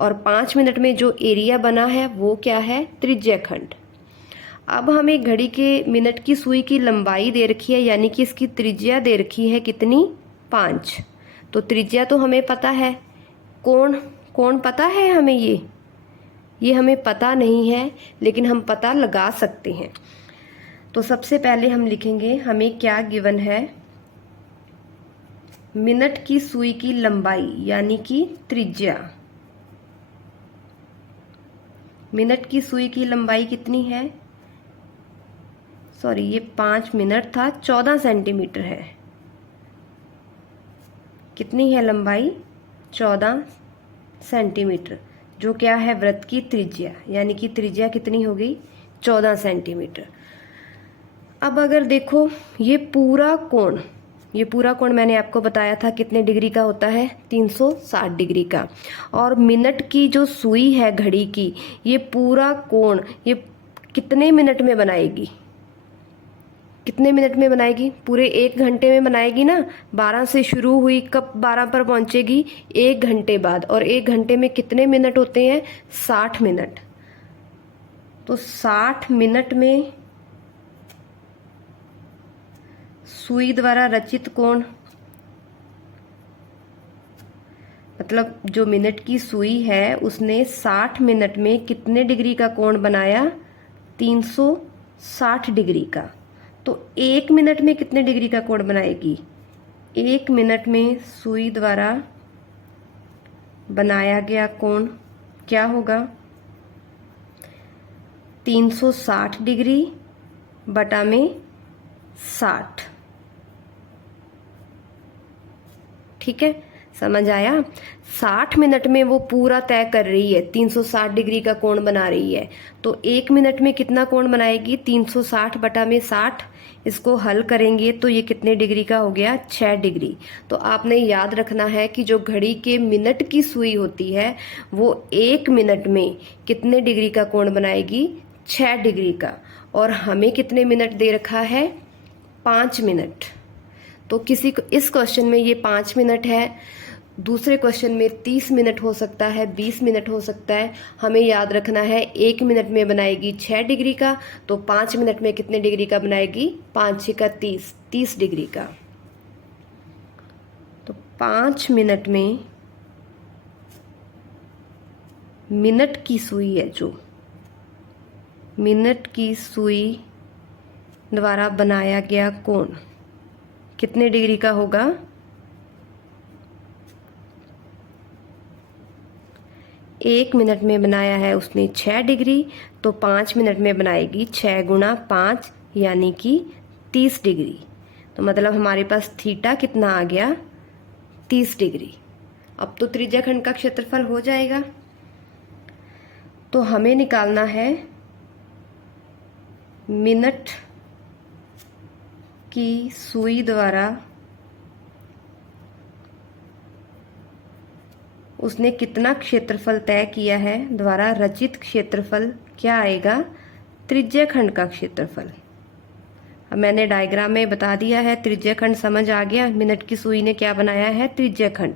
और 5 मिनट में जो एरिया बना है वो क्या है, त्रिज्या खंड। अब हमें घड़ी के मिनट की सुई की लंबाई दे रखी है, यानी कि इसकी त्रिज्या दे रखी है कितनी, 5। तो त्रिज्या तो हमें पता है, कोण पता है हमें, ये हमें पता नहीं है, लेकिन हम पता लगा सकते हैं। तो सबसे पहले हम लिखेंगे, हमें क्या गिवन है, मिनट की सुई की लंबाई यानी कि त्रिज्या। मिनट की सुई की लंबाई कितनी है, सॉरी ये 5 मिनट था, 14 सेंटीमीटर है। कितनी है लंबाई, 14 सेंटीमीटर, जो क्या है वृत्त की त्रिज्या, यानी कि त्रिज्या कितनी हो गई, 14 सेंटीमीटर। अब अगर देखो ये पूरा कोण ये पूरा कोण मैंने आपको बताया था कितने डिग्री का होता है, 360 डिग्री का। और मिनट की जो सुई है घड़ी की, ये पूरा कोण ये कितने मिनट में बनाएगी, कितने मिनट में बनाएगी, पूरे 1 घंटे में बनाएगी ना। 12 से शुरू हुई, कब 12 पर पहुंचेगी, 1 घंटे बाद। और 1 घंटे में कितने मिनट होते हैं, 60 मिनट। तो 60 मिनट में सुई द्वारा रचित कोण, मतलब जो मिनट की सुई है उसने 60 मिनट में कितने डिग्री का कोण बनाया, 360 डिग्री का। तो 1 मिनट में कितने डिग्री का कोण बनाएगी, 1 मिनट में सुई द्वारा बनाया गया कोण क्या होगा, 360 डिग्री बटा में 60। ठीक है, समझ आया। 60 मिनट में वो पूरा तय कर रही है, 360 डिग्री का कोण बना रही है। तो 1 मिनट में कितना कोण बनाएगी, 360 बटा में 60। इसको हल करेंगे तो ये कितने डिग्री का हो गया, 6 डिग्री। तो आपने याद रखना है कि जो घड़ी के मिनट की सुई होती है वो 1 मिनट में कितने डिग्री का कोण बनाएगी, 6 डिग्री का। और हमें कितने मिनट दे रखा है, 5 मिनट। तो किसी को इस क्वेश्चन में ये 5 मिनट है, दूसरे क्वेश्चन में 30 मिनट हो सकता है, 20 मिनट हो सकता है। हमें याद रखना है 1 मिनट में बनाएगी 6 डिग्री का, तो 5 मिनट में कितने डिग्री का बनाएगी, 5 6 का 30, 30 डिग्री का। तो 5 मिनट में मिनट की सुई है, जो मिनट की सुई द्वारा बनाया गया कोण कितने डिग्री का होगा, 1 मिनट में बनाया है उसने 6 डिग्री, तो 5 मिनट में बनाएगी 6 गुणा 5 यानी कि 30 डिग्री। तो मतलब हमारे पास थीटा कितना आ गया, 30 डिग्री। अब तो त्रिज्याखंड का क्षेत्रफल हो जाएगा। तो हमें निकालना है मिनट की सुई द्वारा उसने कितना क्षेत्रफल तय किया है, द्वारा रचित क्षेत्रफल क्या आएगा, त्रिज्याखंड का क्षेत्रफल। अब मैंने डायग्राम में बता दिया है, त्रिज्याखंड समझ आ गया। मिनट की सुई ने क्या बनाया है, त्रिज्याखंड।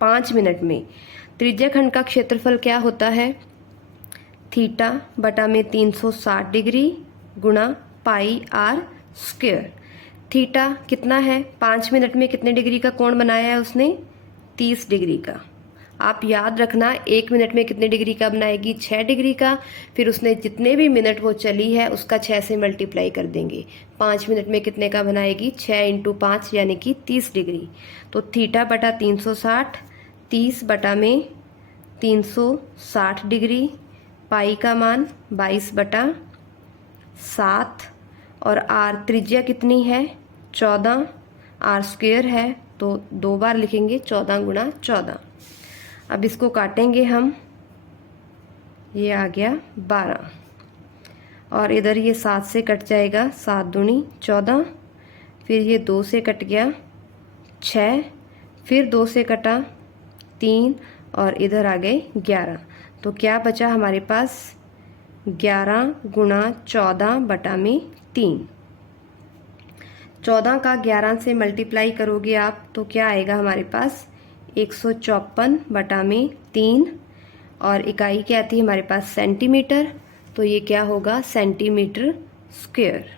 5 मिनट में त्रिज्याखंड का क्षेत्रफल क्या होता है, थीटा बटा में 360 डिग्री गुणा पाई आर स्क्वायर। थीटा कितना है, 5 मिनट में कितने डिग्री का कोण बनाया है उसने, 30 डिग्री का। आप याद रखना 1 मिनट में कितने डिग्री का बनाएगी, 6 डिग्री का। फिर उसने जितने भी मिनट वो चली है उसका 6 से मल्टीप्लाई कर देंगे। 5 मिनट में कितने का बनाएगी, 6 × 5 यानी कि 30 डिग्री। तो थीटा बटा 360, 30 बटा में 360 डिग्री, पाई का मान 22 बटा 7, और आर त्रिज्या कितनी है, 14, आर स्क्वायर है तो 2 बार लिखेंगे, 14 गुणा 14। अब इसको काटेंगे हम, ये आ गया 12, और इधर ये 7 से कट जाएगा, 7 दूनी 14, फिर ये 2 से कट गया 6, फिर 2 से कटा 3, और इधर आ गए 11। तो क्या बचा हमारे पास, 11 गुणा 14 बटा में 3। 14 का 11 से मल्टीप्लाई करोगे आप तो क्या आएगा हमारे पास, 154 बटा में 3, और इकाई क्या आती है हमारे पास, सेंटीमीटर। तो ये क्या होगा, सेंटीमीटर स्क्वायर।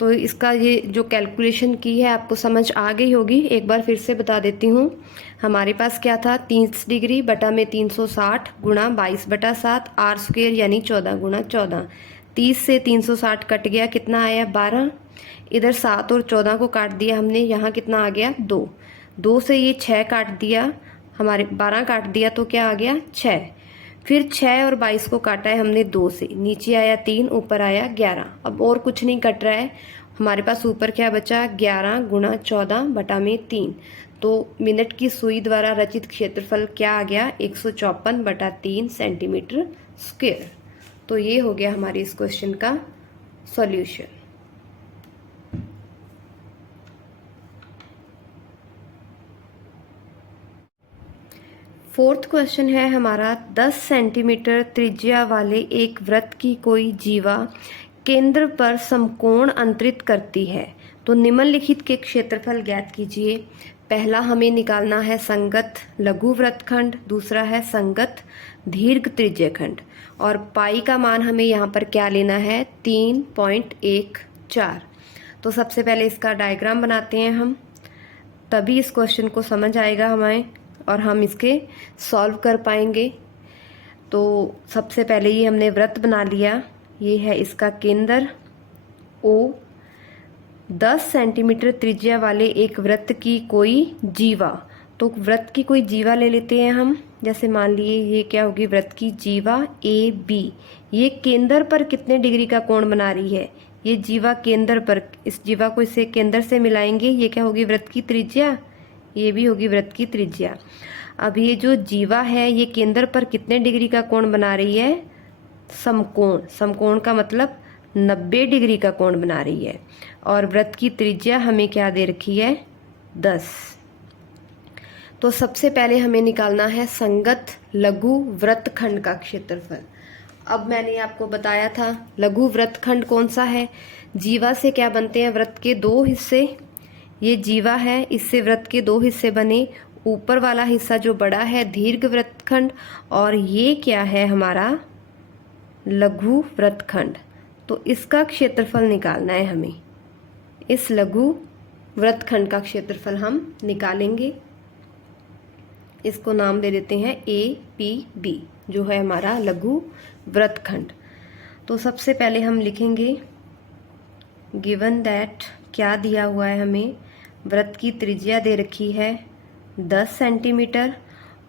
तो इसका ये जो कैलकुलेशन की है आपको समझ आ गई होगी। एक बार फिर से बता देती हूँ। हमारे पास क्या था, 30 डिग्री बटा में 360 गुणा 22 बटा 7, आर स्क्वायर यानी 14 गुणा 14। 30 से 360 कट गया, कितना आया, 12। इधर 7 और 14 को काट दिया हमने, यहाँ कितना आ गया, 2। 2 से ये 6 काट दिया, हमारे 12 काट दिया तो क्या आ गया, 6। फिर 6 और 22 को काटा है हमने 2 से, नीचे आया 3, ऊपर आया 11। अब और कुछ नहीं कट रहा है हमारे पास, ऊपर क्या बचा, 11 गुणा 14 बटा में 3। तो मिनट की सुई द्वारा रचित क्षेत्रफल क्या आ गया, 154 बटा 3 सेंटीमीटर स्क्वायर। तो ये हो गया हमारे इस क्वेश्चन का सॉल्यूशन। फोर्थ क्वेश्चन है हमारा 10 सेंटीमीटर त्रिज्या वाले एक वृत्त की कोई जीवा केंद्र पर समकोण अंतरित करती है तो निम्नलिखित के क्षेत्रफल ज्ञात कीजिए। पहला हमें निकालना है संगत लघु वृत्तखंड, दूसरा है संगत दीर्घ त्रिज्यखंड और पाई का मान हमें यहाँ पर क्या लेना है 3.14। तो सबसे पहले इसका डायग्राम बनाते हैं हम, तभी इस क्वेश्चन को समझ आएगा हमें और हम इसके सॉल्व कर पाएंगे। तो सबसे पहले ये हमने वृत्त बना लिया, ये है इसका केंद्र O। 10 सेंटीमीटर त्रिज्या वाले एक वृत्त की कोई जीवा, तो वृत्त की कोई जीवा ले लेते हैं हम। जैसे मान लिए ये क्या होगी वृत्त की जीवा AB, ये केंद्र पर कितने डिग्री का कोण बना रही है, ये जीवा केंद्र पर, इस जीवा को इसे केंद्र से मिलाएंगे, ये क्या होगी वृत्त की त्रिज्या, ये भी होगी वृत्त की त्रिज्या। अब ये जो जीवा है ये केंद्र पर कितने डिग्री का कोण बना रही है, समकोण। समकोण का मतलब 90 डिग्री का कोण बना रही है और वृत्त की त्रिज्या हमें क्या दे रखी है 10। तो सबसे पहले हमें निकालना है संगत लघु वृत्तखंड का क्षेत्रफल। अब मैंने आपको बताया था लघु वृत्तखंड कौन सा है, जीवा से क्या बनते हैं वृत्त के दो हिस्से, ये जीवा है, इससे वृत्त के दो हिस्से बने, ऊपर वाला हिस्सा जो बड़ा है दीर्घ वृत्तखंड और ये क्या है हमारा लघु वृत्तखंड। तो इसका क्षेत्रफल निकालना है हमें, इस लघु वृत्तखंड का क्षेत्रफल हम निकालेंगे। इसको नाम दे देते हैं APB जो है हमारा लघु वृत्तखंड। तो सबसे पहले हम लिखेंगे गिवन दैट, क्या दिया हुआ है हमें, वृत्त की त्रिज्या दे रखी है 10 सेंटीमीटर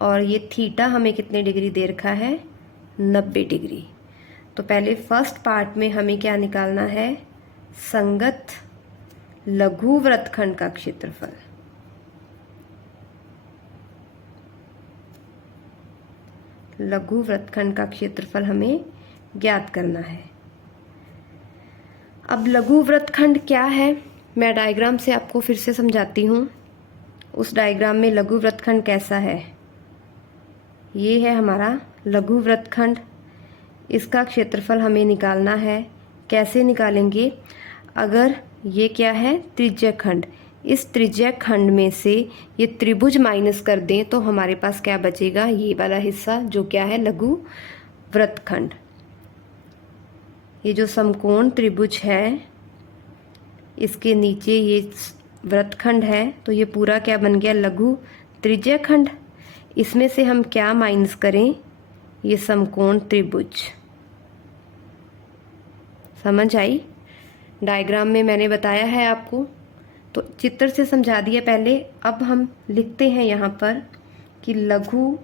और ये थीटा हमें कितने डिग्री दे रखा है 90 डिग्री। तो पहले फर्स्ट पार्ट में हमें क्या निकालना है संगत लघु वृत्तखंड का क्षेत्रफल। लघु वृत्तखंड का क्षेत्रफल हमें ज्ञात करना है। अब लघु वृत्तखंड क्या है, मैं डायग्राम से आपको फिर से समझाती हूँ। उस डायग्राम में लघु वृत्तखंड कैसा है, ये है हमारा लघु वृत्तखंड, इसका क्षेत्रफल हमें निकालना है। कैसे निकालेंगे, अगर ये क्या है त्रिज्यखंड, इस त्रिज्यखंड में से ये त्रिभुज माइनस कर दें तो हमारे पास क्या बचेगा, ये वाला हिस्सा जो क्या है लघु वृत्तखंड। ये जो समकोण त्रिभुज है इसके नीचे ये वृत्तखंड है, तो ये पूरा क्या बन गया लघु त्रिज्यखंड। इसमें से हम क्या माइनस करें, ये समकोण त्रिभुज। समझ आई, डायग्राम में मैंने बताया है आपको, तो चित्र से समझा दिया पहले। अब हम लिखते हैं यहाँ पर कि लघु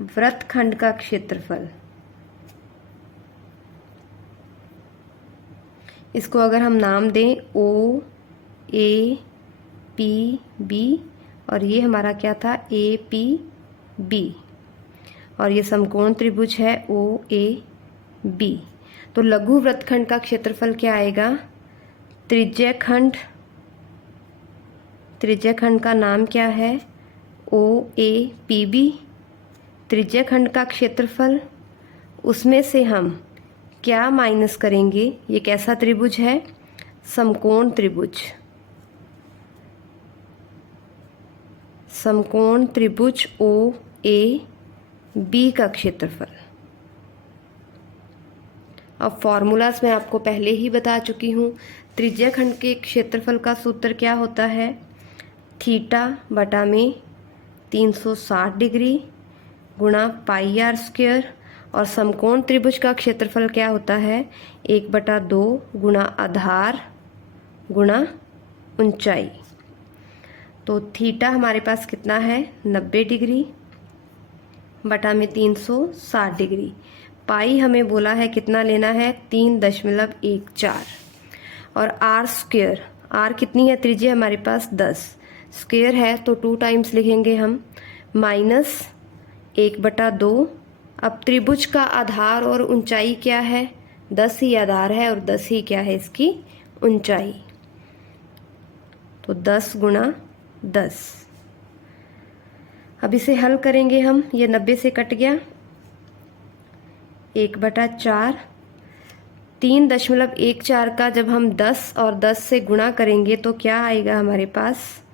वृत्तखंड का क्षेत्रफल, इसको अगर हम नाम दें OAPB और ये हमारा क्या था APB और ये समकोण त्रिभुज है OAB। तो लघु वृत्तखंड का क्षेत्रफल क्या आएगा, त्रिज्यखंड, त्रिज्यखंड का नाम क्या है OAPB, त्रिज्यखंड का क्षेत्रफल, उसमें से हम क्या माइनस करेंगे, ये कैसा त्रिभुज है समकोण त्रिभुज, समकोण त्रिभुज OAB का क्षेत्रफल। अब फॉर्मूलाज मैं आपको पहले ही बता चुकी हूँ। त्रिज्यखंड के क्षेत्रफल का सूत्र क्या होता है, थीटा बटा में 360 डिग्री गुणा पाई आर स्क्वायर और समकोण त्रिभुज का क्षेत्रफल क्या होता है 1/2 गुणा आधार गुणा ऊंचाई। तो थीटा हमारे पास कितना है 90 डिग्री बटा में 360 डिग्री, पाई हमें बोला है कितना लेना है 3.14 और आर स्क्वायर, आर कितनी है त्रिज्या हमारे पास 10, स्क्वायर है तो 2 टाइम्स लिखेंगे हम, माइनस 1/2। अब त्रिभुज का आधार और ऊंचाई क्या है 10 ही आधार है और 10 ही क्या है इसकी ऊंचाई, तो 10 गुणा 10। अब इसे हल करेंगे हम। ये 90 से कट गया, 1/4। 3.14 का जब हम 10 और 10 से गुणा करेंगे तो क्या आएगा हमारे पास,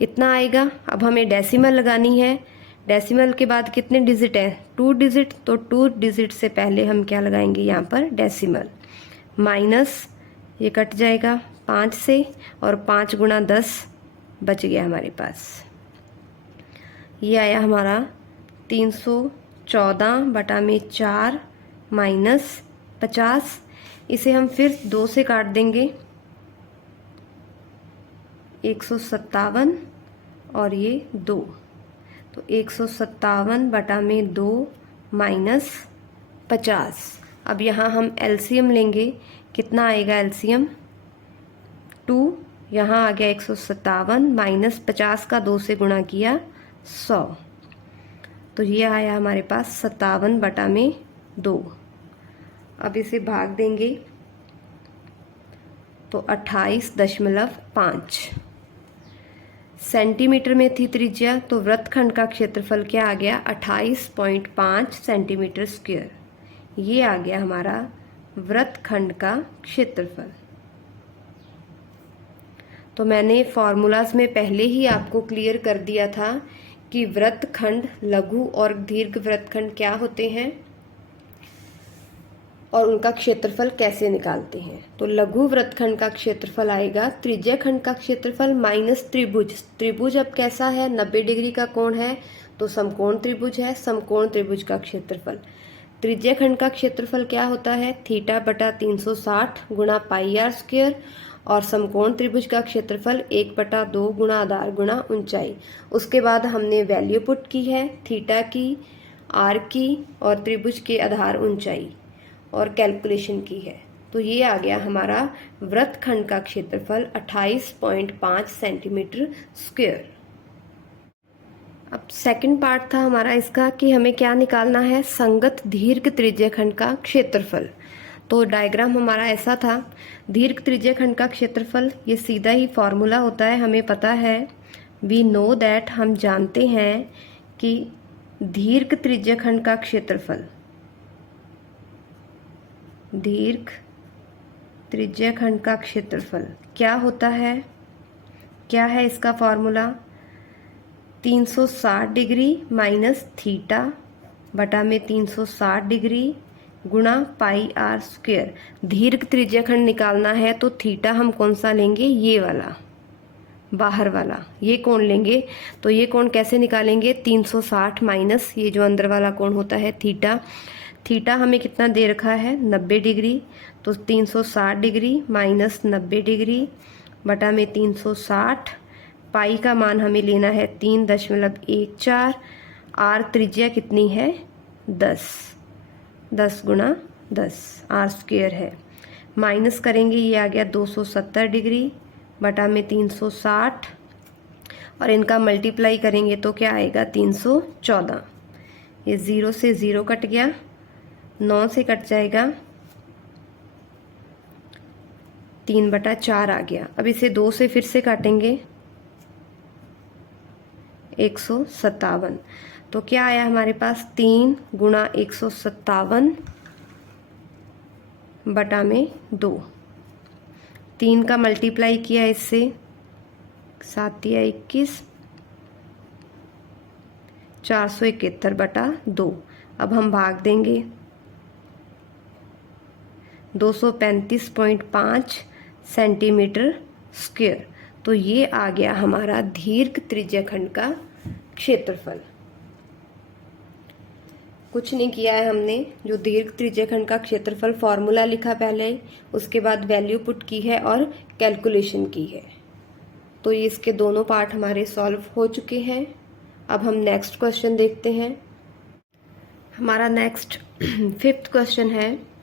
इतना आएगा। अब हमें डेसिमल लगानी है। डेसिमल के बाद कितने डिजिट है, 2 डिजिट, तो 2 डिजिट से पहले हम क्या लगाएंगे यहाँ पर, डेसिमल। माइनस ये कट जाएगा 5 से, और 5 गुणा 10 बच गया हमारे पास। ये आया हमारा 314/4 माइनस 50। इसे हम फिर 2 से काट देंगे, 157 और ये 2, तो 157/2 माइनस 50। अब यहाँ हम एलसीएम लेंगे, कितना आएगा एलसीएम, 2, यहाँ आ गया 157 माइनस 50 का 2 से गुणा किया 100, तो ये आया हमारे पास 57/2। अब इसे भाग देंगे तो 28.5 सेंटीमीटर में थी त्रिज्या, तो वृत्तखंड का क्षेत्रफल क्या आ गया, 28.5 सेंटीमीटर स्क्वायर। ये आ गया हमारा वृत्तखंड का क्षेत्रफल। तो मैंने फॉर्मूलाज में पहले ही आपको क्लियर कर दिया था कि वृत्तखंड, लघु और दीर्घ वृत्तखंड क्या होते हैं और उनका क्षेत्रफल कैसे निकालते हैं। तो लघु वृत्तखंड का क्षेत्रफल आएगा त्रिज्या खंड का क्षेत्रफल माइनस त्रिभुज। त्रिभुज अब कैसा है, 90 डिग्री का कोण है, तो समकोण त्रिभुज है, समकोण त्रिभुज का क्षेत्रफल। त्रिज्या खंड का क्षेत्रफल क्या होता है, θ/360 गुणा πr², और समकोण त्रिभुज का क्षेत्रफल 1/2 गुणा आधार गुणा ऊंचाई। उसके बाद हमने वैल्यू पुट की है, थीटा की, आर की और त्रिभुज के आधार ऊंचाई, और कैलकुलेशन की है। तो ये आ गया हमारा वृत्तखंड का क्षेत्रफल 28.5 सेंटीमीटर स्क्वायर। अब सेकंड पार्ट था हमारा इसका कि हमें क्या निकालना है, संगत दीर्घ त्रिज्याखंड का क्षेत्रफल। तो डायग्राम हमारा ऐसा था, दीर्घ त्रिज्याखंड का क्षेत्रफल ये सीधा ही फॉर्मूला होता है, हमें पता है, वी नो दैट, हम जानते हैं कि दीर्घ त्रिज्याखंड का क्षेत्रफल, दीर्घ त्रिज्याखंड का क्षेत्रफल क्या होता है, क्या है इसका फॉर्मूला, 360 डिग्री माइनस थीटा बटा में 360 डिग्री गुणा πr²। दीर्घ त्रिज्याखंड निकालना है तो थीटा हम कौन सा लेंगे, ये वाला, बाहर वाला, ये कोण लेंगे। तो ये कोण कैसे निकालेंगे, 360 माइनस ये जो अंदर वाला कोण होता है थीटा। थीटा हमें कितना दे रखा है, 90 डिग्री, तो 360 डिग्री माइनस 90 डिग्री बटा में 360। पाई का मान हमें लेना है 3.14। आर त्रिज्या कितनी है, 10 गुणा 10 r² है। माइनस करेंगे, ये आ गया 270 डिग्री बटा में 360, और इनका मल्टीप्लाई करेंगे तो क्या आएगा, 314। ये 0 से 0 कट गया, 9 से कट जाएगा, 3/4 आ गया। अब इसे 2 से फिर से काटेंगे, 157। तो क्या आया हमारे पास, 3 गुणा 157 बटा में 2। 3 का मल्टीप्लाई किया इससे, 7 या 21, 471/2। अब हम भाग देंगे, 235.5 सेंटीमीटर स्क्वायर। तो ये आ गया हमारा दीर्घ त्रिज्याखंड का क्षेत्रफल। कुछ नहीं किया है हमने, जो दीर्घ त्रिज्याखंड का क्षेत्रफल फॉर्मूला लिखा पहले, उसके बाद वैल्यू पुट की है और कैलकुलेशन की है। तो ये इसके दोनों पार्ट हमारे सॉल्व हो चुके हैं। अब हम नेक्स्ट क्वेश्चन देखते हैं। हमारा नेक्स्ट 5th क्वेश्चन है,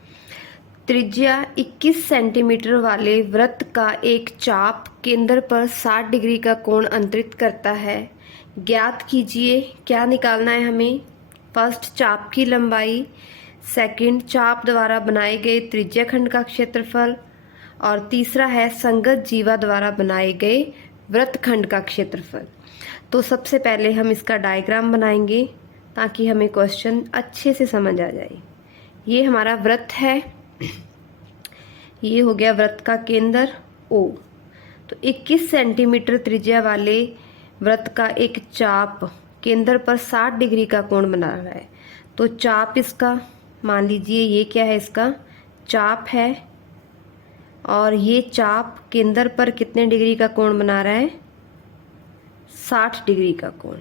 त्रिज्या 21 सेंटीमीटर वाले वृत्त का एक चाप केंद्र पर 60 डिग्री का कोण अंतरित करता है। ज्ञात कीजिए, क्या निकालना है हमें, फर्स्ट चाप की लंबाई, सेकंड चाप द्वारा बनाए गए त्रिज्याखंड का क्षेत्रफल, और तीसरा है संगत जीवा द्वारा बनाए गए वृत्तखंड का क्षेत्रफल। तो सबसे पहले हम इसका डायग्राम बनाएंगे ताकि हमें क्वेश्चन अच्छे से समझ आ जाए। ये हमारा वृत्त है, ये हो गया वृत्त का केंद्र O। तो 21 सेंटीमीटर त्रिज्या वाले वृत्त का एक चाप केंद्र पर 60 डिग्री का कोण बना रहा है। तो चाप इसका मान लीजिए ये क्या है, इसका चाप है, और ये चाप केंद्र पर कितने डिग्री का कोण बना रहा है, 60 डिग्री का कोण।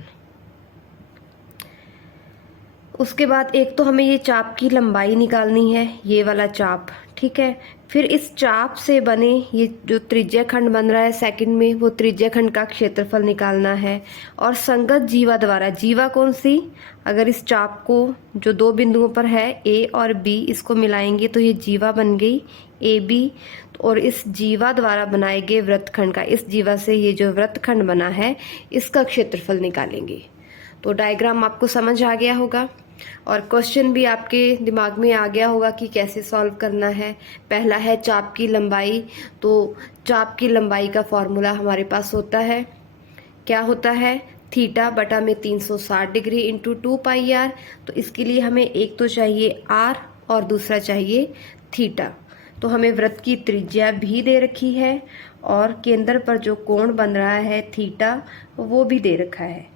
उसके बाद एक तो हमें ये चाप की लंबाई निकालनी है, ये वाला चाप, ठीक है। फिर इस चाप से बने ये जो त्रिज्या खंड बन रहा है सेकंड में, वो त्रिज्या खंड का क्षेत्रफल निकालना है। और संगत जीवा द्वारा, जीवा कौन सी, अगर इस चाप को जो दो बिंदुओं पर है ए और बी, इसको मिलाएंगे तो ये जीवा बन गई ए बी। और इस जीवा द्वारा बनाए गए वृत्तखंड का, इस जीवा से ये जो वृत्तखंड बना है इसका क्षेत्रफल निकालेंगे। तो डायग्राम आपको समझ आ गया होगा और क्वेश्चन भी आपके दिमाग में आ गया होगा कि कैसे सॉल्व करना है। पहला है चाप की लंबाई, तो चाप की लंबाई का फॉर्मूला हमारे पास होता है, क्या होता है, थीटा बटा में 360 डिग्री इंटू 2πr। तो इसके लिए हमें एक तो चाहिए r और दूसरा चाहिए थीटा। तो हमें वृत्त की त्रिज्या भी दे रखी है और केंद्र पर जो कोण बन रहा है थीटा, वो भी दे रखा है।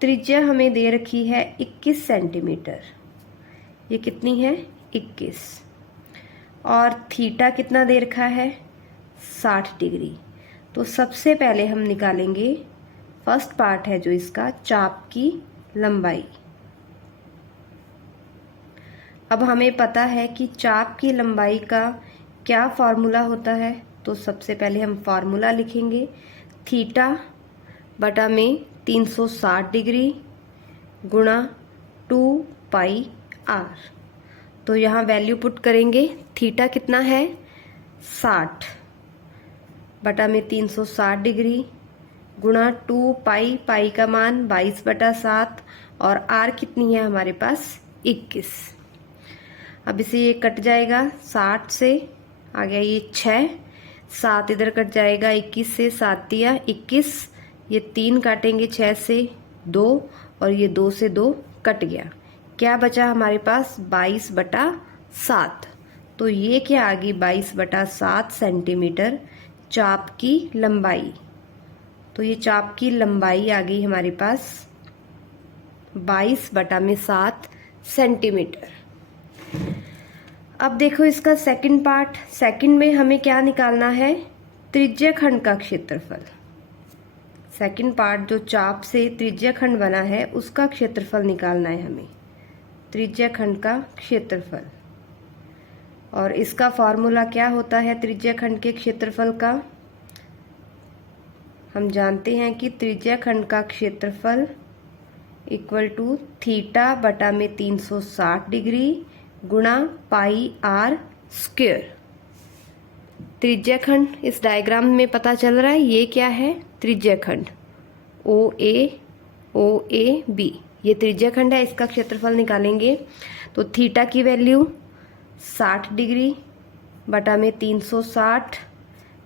त्रिज्या हमें दे रखी है 21 सेंटीमीटर, ये कितनी है 21, और थीटा कितना दे रखा है 60 डिग्री। तो सबसे पहले हम निकालेंगे, फर्स्ट पार्ट है जो इसका, चाप की लंबाई। अब हमें पता है कि चाप की लंबाई का क्या फॉर्मूला होता है, तो सबसे पहले हम फॉर्मूला लिखेंगे, थीटा बटा में 360 डिग्री गुणा 2πr। तो यहाँ वैल्यू पुट करेंगे, थीटा कितना है 60 बटा में 360 डिग्री गुणा 2π, पाई का मान 22/7, और r कितनी है हमारे पास 21। अब इसे ये कट जाएगा, 60 से आ गया ये 6, 7 इधर कट जाएगा, 21 से 7 दिया 21, ये 3 काटेंगे 6 से 2, और ये 2 से 2 कट गया, क्या बचा हमारे पास 22/7। तो ये क्या आ गई 22/7 सेंटीमीटर चाप की लंबाई। तो ये चाप की लंबाई आ गई हमारे पास 22/7 सेंटीमीटर। अब देखो इसका सेकंड पार्ट, सेकंड में हमें क्या निकालना है, त्रिज्या खंड का क्षेत्रफल। सेकंड पार्ट जो चाप से त्रिज्या खंड बना है उसका क्षेत्रफल निकालना है हमें, त्रिज्या खंड का क्षेत्रफल। और इसका फॉर्मूला क्या होता है त्रिज्या खंड के क्षेत्रफल का, हम जानते हैं कि त्रिज्या खंड का क्षेत्रफल इक्वल टू थीटा बटा में 360 डिग्री गुणा πr स्क्वायर। त्रिज्या खंड इस डायग्राम में पता चल रहा है, ये क्या है त्रिज्या खंड OAB, ये त्रिज्या खंड है, इसका क्षेत्रफल निकालेंगे। तो थीटा की वैल्यू 60 डिग्री बटा में 360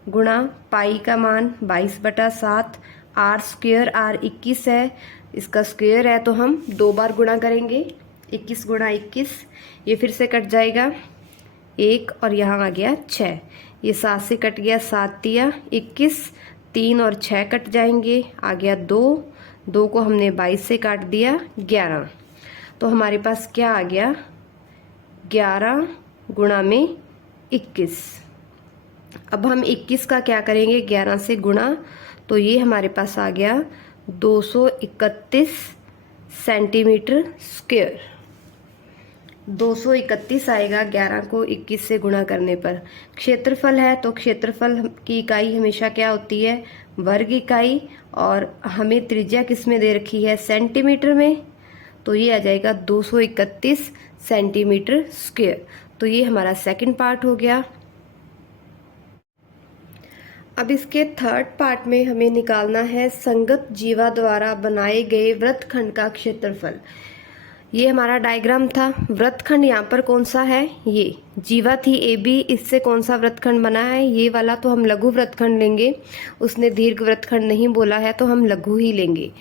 गुणा पाई का मान 22/7, r स्क्वायर, r 21 है, इसका स्क्वायर है तो हम 2 बार गुणा करेंगे, 21 गुणा 21, ये फिर से कट जाएगा 1 और यहाँ आ गया 6, ये 7 से कट गया 7 दिया 21, 3 और 6 कट जाएंगे, आ गया 2, 2 को हमने 22 से काट दिया 11। तो हमारे पास क्या आ गया 11 गुणा में 21। अब हम 21 का क्या करेंगे 11 से गुणा, तो ये हमारे पास आ गया 231 सेंटीमीटर स्क्वायर। 231 आएगा 11 को 21 से गुणा करने पर। क्षेत्रफल है तो क्षेत्रफल की इकाई हमेशा क्या होती है वर्ग इकाई, और हमें त्रिज्या किस में दे रखी है सेंटीमीटर में, तो ये आ जाएगा 231 सेंटीमीटर स्क्वायर। तो ये हमारा सेकंड पार्ट हो गया। अब इसके थर्ड पार्ट में हमें निकालना है संगत जीवा द्वारा बनाए गए वृत्तखंड का क्षेत्रफल। ये हमारा डायग्राम था। वृत्तखंड यहाँ पर कौन सा है, ये जीवा थी ए बी, इससे कौन सा वृत्तखंड बना है, ये वाला, तो हम लघु वृत्तखंड लेंगे। उसने दीर्घ वृत्तखंड नहीं बोला है तो हम लघु ही लेंगे।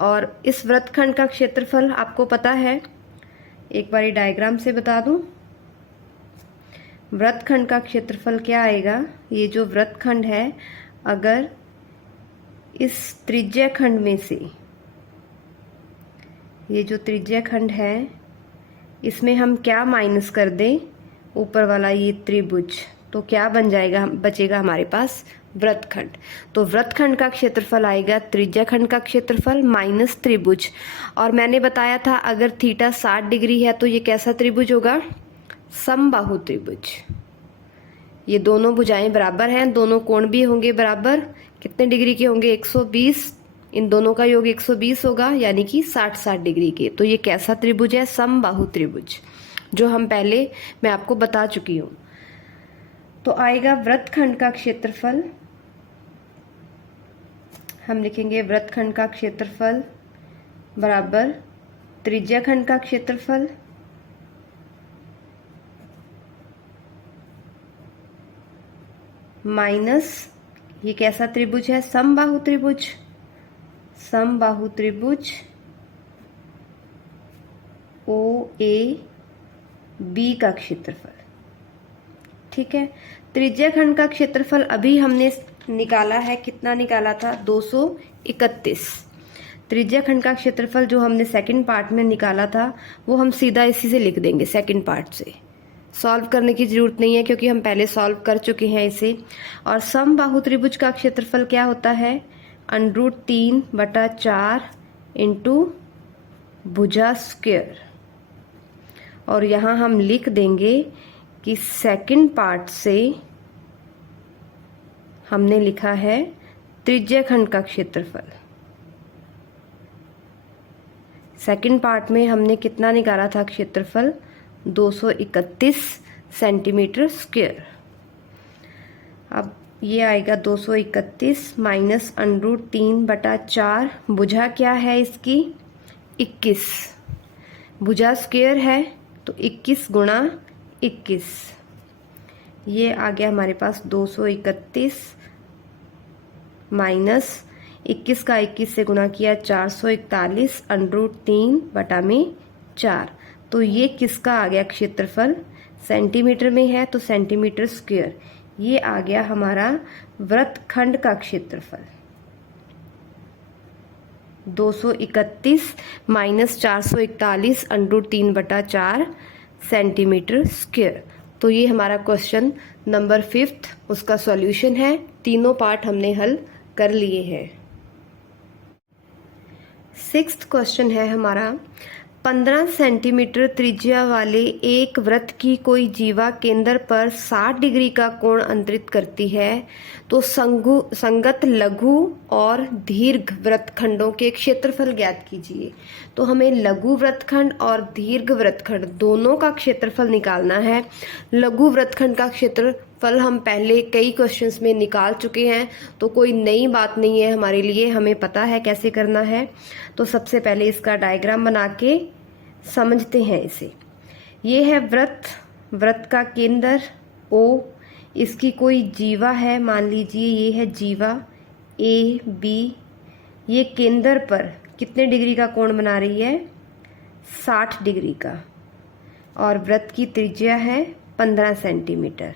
और इस वृत्तखंड का क्षेत्रफल आपको पता है, एक बारी डायग्राम से बता दूं। वृत्तखंड का क्षेत्रफल क्या आएगा, ये जो वृत्तखंड है, अगर इस त्रिज्या खंड में से, ये जो त्रिज्या खंड है, इसमें हम क्या माइनस कर दें, ऊपर वाला ये त्रिभुज, तो क्या बन जाएगा, बचेगा हमारे पास वृत्तखंड। तो वृत्तखंड का क्षेत्रफल आएगा त्रिज्या खंड का क्षेत्रफल माइनस त्रिभुज। और मैंने बताया था अगर थीटा 60 डिग्री है तो ये कैसा त्रिभुज होगा, समबाहु त्रिभुज। ये दोनों भुजाएं बराबर हैं, दोनों कोण भी होंगे बराबर। कितने डिग्री के होंगे, 120। इन दोनों का योग 120 होगा, यानी कि 60-60 डिग्री के। तो ये कैसा त्रिभुज है, समबाहु त्रिभुज, जो हम पहले मैं आपको बता चुकी हूँ। तो आएगा वृत्तखंड का क्षेत्रफल, हम लिखेंगे वृत्तखंड का क्षेत्रफल बराबर त्रिज्या खंड का क्षेत्रफल माइनस, ये कैसा त्रिभुज है, समबाहु त्रिभुज, समबाहु त्रिभुज ओ ए बी का क्षेत्रफल। ठीक है, त्रिज्या खंड का क्षेत्रफल अभी हमने निकाला है, कितना निकाला था, 231। त्रिज्या खंड का क्षेत्रफल जो हमने सेकंड पार्ट में निकाला था वो हम सीधा इसी से लिख देंगे, सेकंड पार्ट से। सॉल्व करने की जरूरत नहीं है क्योंकि हम पहले सॉल्व कर चुके हैं इसे। और समबाहु त्रिभुज का क्षेत्रफल क्या होता है, √3/4 इंटू भुजा स्क्वायर। और यहाँ हम लिख देंगे कि सेकंड पार्ट से हमने लिखा है त्रिज्या खंड का क्षेत्रफल। सेकंड पार्ट में हमने कितना निकाला था क्षेत्रफल, 231 सेंटीमीटर स्क्वायर। अब ये आएगा 231 माइनस √3/4, भुजा क्या है इसकी, 21, भुजा स्क्वायर है तो 21 गुणा 21, ये आ गया हमारे पास 231 माइनस 21 का 21 से गुणा किया 441 √3/4। तो ये किसका आ गया क्षेत्रफल, सेंटीमीटर में है तो सेंटीमीटर स्क्वायर। ये आ गया हमारा वृत्तखंड का क्षेत्रफल, 231 माइनस 441 √3/4 सेंटीमीटर स्क्वायर। तो ये हमारा क्वेश्चन नंबर 5 उसका सॉल्यूशन है। तीनों पार्ट हमने हल कर लिए हैं। 6th क्वेश्चन है हमारा, 15 सेंटीमीटर त्रिज्या वाले एक वृत्त की कोई जीवा केंद्र पर 60 डिग्री का कोण अंतरित करती है, तो संगत लघु और दीर्घ वृत्तखंडों के क्षेत्रफल ज्ञात कीजिए। तो हमें लघु वृत्तखंड और दीर्घ वृत्तखंड दोनों का क्षेत्रफल निकालना है। लघु वृत्तखंड का क्षेत्रफल हम पहले कई क्वेश्चंस में निकाल चुके हैं, तो कोई नई बात नहीं है हमारे लिए, हमें पता है कैसे करना है। तो सबसे पहले इसका डायग्राम बना के समझते हैं इसे। ये है वृत्त का केंद्र O, इसकी कोई जीवा है, मान लीजिए ये है जीवा ए बी। ये केंद्र पर कितने डिग्री का कोण बना रही है, 60 डिग्री का। और वृत्त की त्रिज्या है 15 सेंटीमीटर।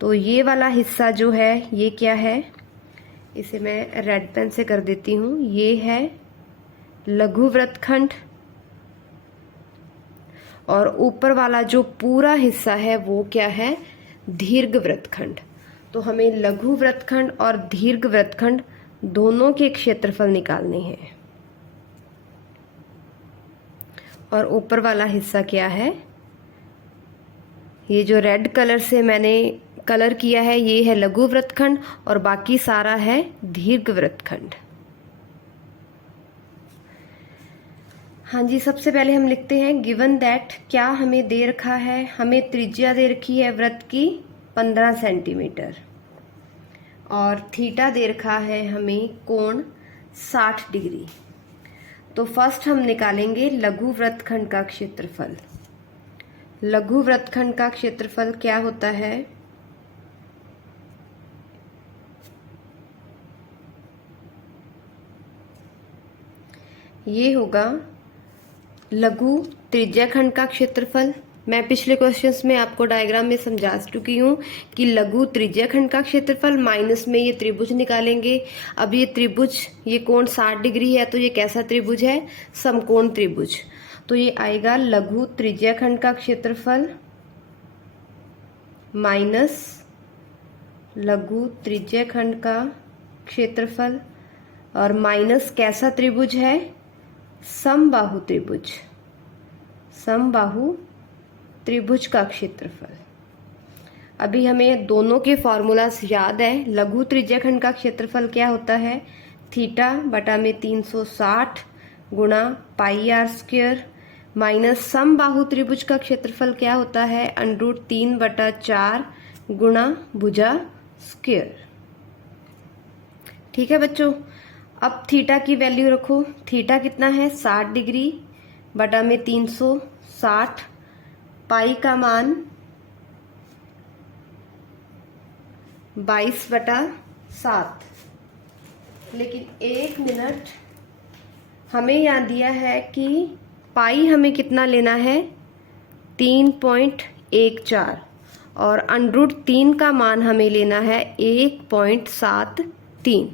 तो ये वाला हिस्सा जो है ये क्या है, इसे मैं रेड पेन से कर देती हूँ। ये है लघु वृत्तखंड और ऊपर वाला जो पूरा हिस्सा है वो क्या है, दीर्घ वृत्तखंड। तो हमें लघु वृत्तखंड और दीर्घ वृत्तखंड दोनों के क्षेत्रफल निकालने हैं। और ऊपर वाला हिस्सा क्या है, ये जो रेड कलर से मैंने कलर किया है ये है लघु वृत्तखंड और बाकी सारा है दीर्घ वृत्तखंड। हाँ जी, सबसे पहले हम लिखते हैं गिवन दैट, क्या हमें दे रखा है, हमें त्रिज्या दे रखी है वृत्त की 15 सेंटीमीटर और थीटा दे रखा है हमें कोण 60 डिग्री। तो फर्स्ट हम निकालेंगे लघु वृत्तखंड का क्षेत्रफल। लघु वृत्तखंड का क्षेत्रफल क्या होता है? ये होगा लघु त्रिज्याखंड का क्षेत्रफल। मैं पिछले क्वेश्चंस में आपको डायग्राम में समझा चुकी हूँ कि लघु त्रिज्याखंड का क्षेत्रफल माइनस में ये त्रिभुज निकालेंगे। अब ये त्रिभुज, ये कोण 60 डिग्री है, तो ये कैसा त्रिभुज है? समकोण त्रिभुज। तो ये आएगा लघु त्रिज्याखंड का क्षेत्रफल माइनस लघु त्रिज्याखंड का क्षेत्रफल, और माइनस कैसा त्रिभुज है? समबाहु त्रिभुज। समबाहु त्रिभुज का क्षेत्रफल। अभी हमें दोनों के फॉर्मूलास याद है। लघु त्रिज्याखंड का क्षेत्रफल क्या होता है? थीटा बटा में 360 गुणा पाई आर स्क्वायर, माइनस समबाहु त्रिभुज का क्षेत्रफल क्या होता है? √3/4 गुणा भुजा स्क्वायर। ठीक है बच्चों, अब थीटा की वैल्यू रखो। थीटा कितना है? 60 डिग्री बटा में 360, पाई का मान 22/7। लेकिन एक मिनट, हमें यहाँ दिया है कि पाई हमें कितना लेना है? 3.14, और √3 का मान हमें लेना है 1.73।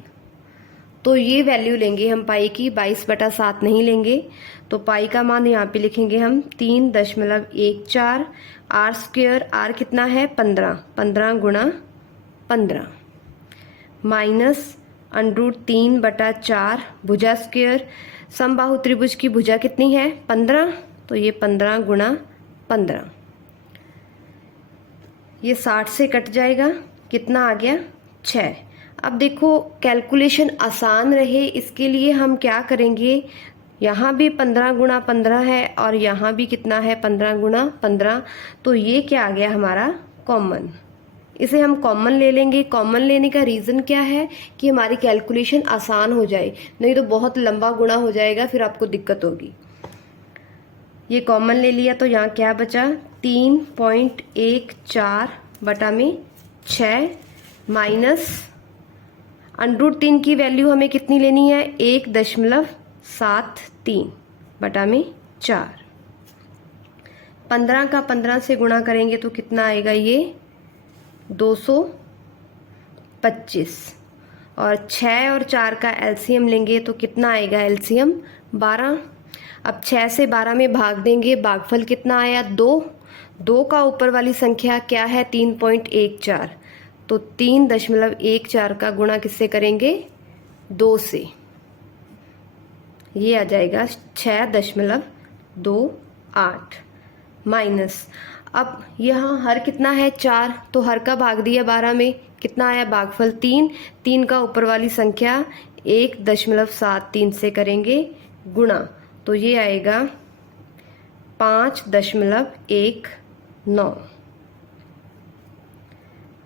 तो ये वैल्यू लेंगे हम पाई की, 22/7 नहीं लेंगे। तो पाई का मान यहाँ पे लिखेंगे हम 3.14। आर स्क्वायर, आर कितना है? 15, 15 गुणा 15, माइनस √3/4 भुजा स्क्वायर। समबाहु त्रिभुज की भुजा कितनी है? 15, तो ये 15 गुणा 15। ये 60 से कट जाएगा, कितना आ गया? 6। अब देखो, कैलकुलेशन आसान रहे इसके लिए हम क्या करेंगे, यहाँ भी 15 गुणा 15 है और यहाँ भी कितना है? 15 गुणा 15। तो ये क्या आ गया हमारा? कॉमन। इसे हम कॉमन ले लेंगे। कॉमन लेने का रीज़न क्या है? कि हमारी कैलकुलेशन आसान हो जाए, नहीं तो बहुत लंबा गुणा हो जाएगा, फिर आपको दिक्कत होगी। ये कॉमन ले लिया तो यहाँ क्या बचा? 3.14 बटा में 6, माइनस √3 की वैल्यू हमें कितनी लेनी है? 1.73 बटा में 4। 15 का 15 से गुणा करेंगे तो कितना आएगा? ये 225, और 6 और 4 का एलसीएम लेंगे तो कितना आएगा? एलसीएम 12। अब 6 से 12 में भाग देंगे, भागफल कितना आया? 2। 2 का ऊपर वाली संख्या क्या है? 3.14। तो 3.14 का गुणा किससे करेंगे? 2 से। ये आ जाएगा 6.28, माइनस, अब यहाँ हर कितना है? 4, तो हर का भाग दिया 12 में, कितना आया? भागफल 3। 3 का ऊपर वाली संख्या 1.73 से करेंगे गुणा, तो ये आएगा 5.19।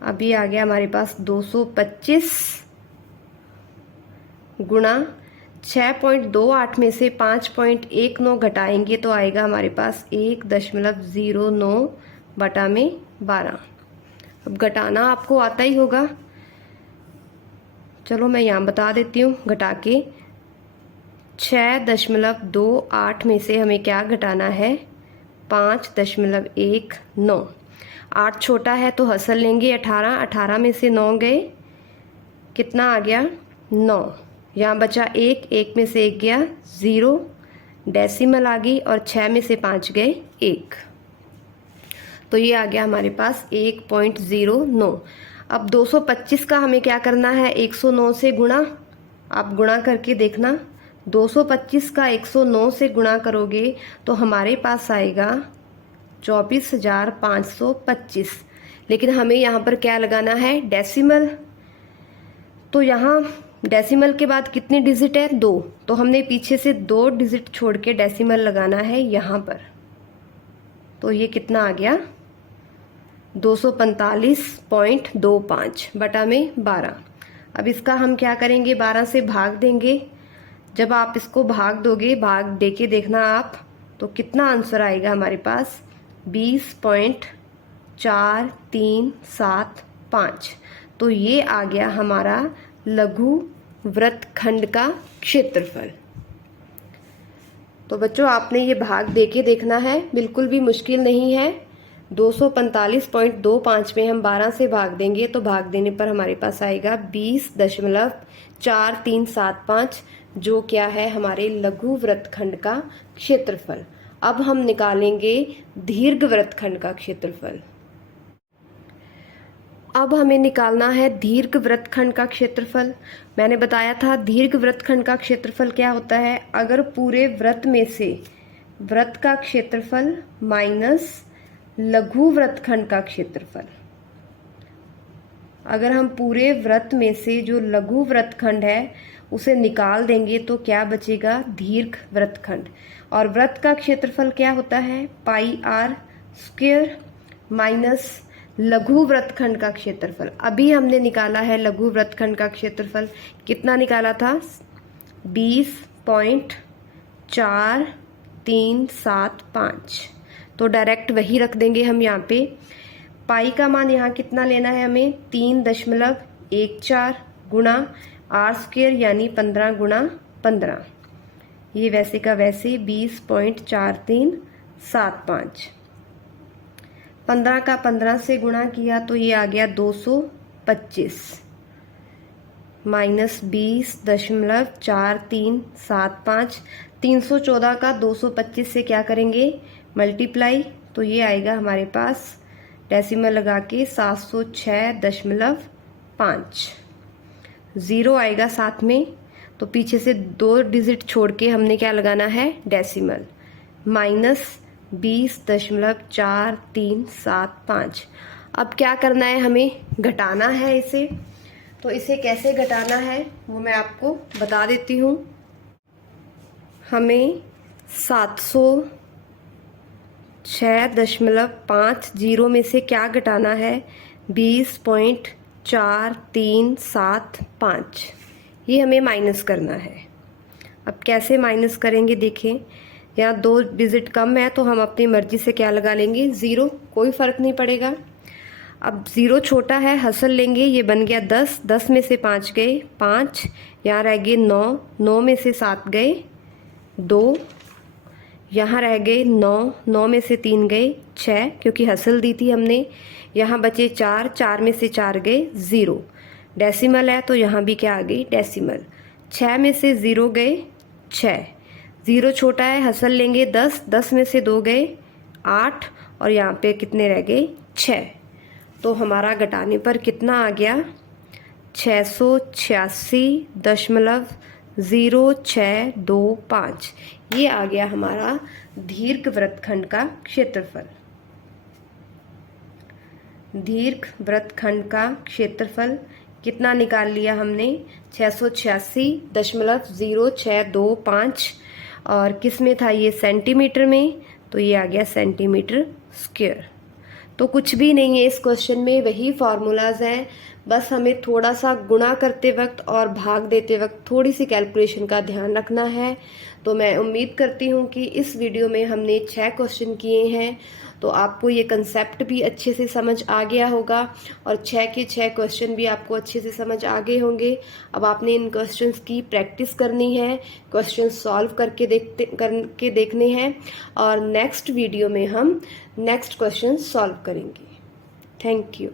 अभी आ गया हमारे पास 225 गुणा 6.28 में से 5.19 घटाएंगे तो आएगा हमारे पास 1.09 बटा में 12। अब घटाना आपको आता ही होगा, चलो मैं यहाँ बता देती हूँ घटा के। 6.28 में से हमें क्या घटाना है? 5.19। 8 छोटा है तो हसल लेंगे 18। 18 में से 9 गए, कितना आ गया? 9। यहाँ बचा 1, 1 में से 1 गया 0, डेसिमल आ गई, और 6 में से 5 गए 1। तो ये आ गया हमारे पास 1.09। अब 225 का हमें क्या करना है? 109 से गुणा। आप गुणा करके देखना, 225 का 109 से गुणा करोगे तो हमारे पास आएगा 24,525। लेकिन हमें यहाँ पर क्या लगाना है? डेसिमल। तो यहाँ डेसिमल के बाद कितनी डिजिट है? 2, तो हमने पीछे से 2 डिजिट छोड़ के डेसिमल लगाना है यहाँ पर। तो ये कितना आ गया? 245.25 बटा में 12। अब इसका हम क्या करेंगे? 12 से भाग देंगे, जब आप इसको भाग दोगे, भाग दे के देखना आप, तो कितना आंसर आएगा हमारे पास 20.4375। तो ये आ गया हमारा लघु वृत्तखंड का क्षेत्रफल। तो बच्चों आपने ये भाग देके देखना है, बिल्कुल भी मुश्किल नहीं है। 245.25 में हम 12 से भाग देंगे तो भाग देने पर हमारे पास आएगा 20.4375, जो क्या है हमारे लघु वृत्तखंड का क्षेत्रफल। अब हम निकालेंगे दीर्घ वृत्तखंड का क्षेत्रफल। अब हमें निकालना है दीर्घ वृत्तखंड का क्षेत्रफल। मैंने बताया था दीर्घ वृत्तखंड का क्षेत्रफल क्या होता है, अगर पूरे वृत्त में से वृत्त का क्षेत्रफल माइनस लघु वृत्तखंड का क्षेत्रफल, अगर हम पूरे वृत्त में से जो लघु वृत्तखंड है उसे निकाल देंगे तो क्या बचेगा, दीर्घ वृत्तखंड। और वृत्त का क्षेत्रफल क्या होता है, पाई आर स्क्वायर माइनस लघु वृत्तखंड का क्षेत्रफल। अभी हमने निकाला है लघु वृत्तखंड का क्षेत्रफल, कितना निकाला था, 20.4375। तो डायरेक्ट वही रख देंगे हम यहाँ पे। पाई का मान यहाँ कितना लेना है हमें, 3.14 गुणा आर स्क्वायर यानी 15 गुणा 15, ये वैसे का वैसे 20.4375। 15 का 15 से गुणा किया तो ये आ गया 225 माइनस 20.4375। 314 का 225 से क्या करेंगे, मल्टीप्लाई, तो ये आएगा हमारे पास डेसिमल लगा के 706.5। ज़ीरो आएगा साथ में, तो पीछे से 2 डिजिट छोड़ के हमने क्या लगाना है, डेसिमल, माइनस 20.4375। अब क्या करना है, हमें घटाना है इसे। तो इसे कैसे घटाना है वो मैं आपको बता देती हूँ। हमें 706.50 में से क्या घटाना है, 20.4375, ये हमें माइनस करना है। अब कैसे माइनस करेंगे, देखें यहाँ 2 डिजिट कम है तो हम अपनी मर्जी से क्या लगा लेंगे, ज़ीरो, कोई फ़र्क नहीं पड़ेगा। अब ज़ीरो छोटा है, हसल लेंगे, ये बन गया 10, 10 में से 5 गए 5, यहाँ रह गए 9, 9 में से 7 गए 2, यहाँ रह गए 9, 9 में से 3 गए 6 क्योंकि हसल दी थी हमने, यहाँ बचे 4, 4 में से 4 गए 0, डेसिमल है तो यहाँ भी क्या आ गई, डेसिमल। 6 में से 0 गए 6, 0 छोटा है, हसल लेंगे 10, 10 में से 2 गए 8, और यहाँ पे कितने रह गए 6। तो हमारा घटाने पर कितना आ गया, 686.0625, ये आ गया हमारा दीर्घ वृत्तखंड का क्षेत्रफल। दीर्घ वृत्तखंड का क्षेत्रफल कितना निकाल लिया हमने, 686.0625, और किस में था ये, सेंटीमीटर में, तो ये आ गया सेंटीमीटर स्क्वायर। तो कुछ भी नहीं है इस क्वेश्चन में, वही फार्मूलाज हैं, बस हमें थोड़ा सा गुणा करते वक्त और भाग देते वक्त थोड़ी सी कैलकुलेशन का ध्यान रखना है। तो मैं उम्मीद करती हूँ कि इस वीडियो में हमने 6 क्वेश्चन किए हैं, तो आपको ये कंसेप्ट भी अच्छे से समझ आ गया होगा और 6 के 6 क्वेश्चन भी आपको अच्छे से समझ आ गए होंगे। अब आपने इन क्वेश्चंस की प्रैक्टिस करनी है, क्वेश्चन सॉल्व करके देखने हैं, और नेक्स्ट वीडियो में हम नेक्स्ट क्वेश्चन सॉल्व करेंगे। Thank you.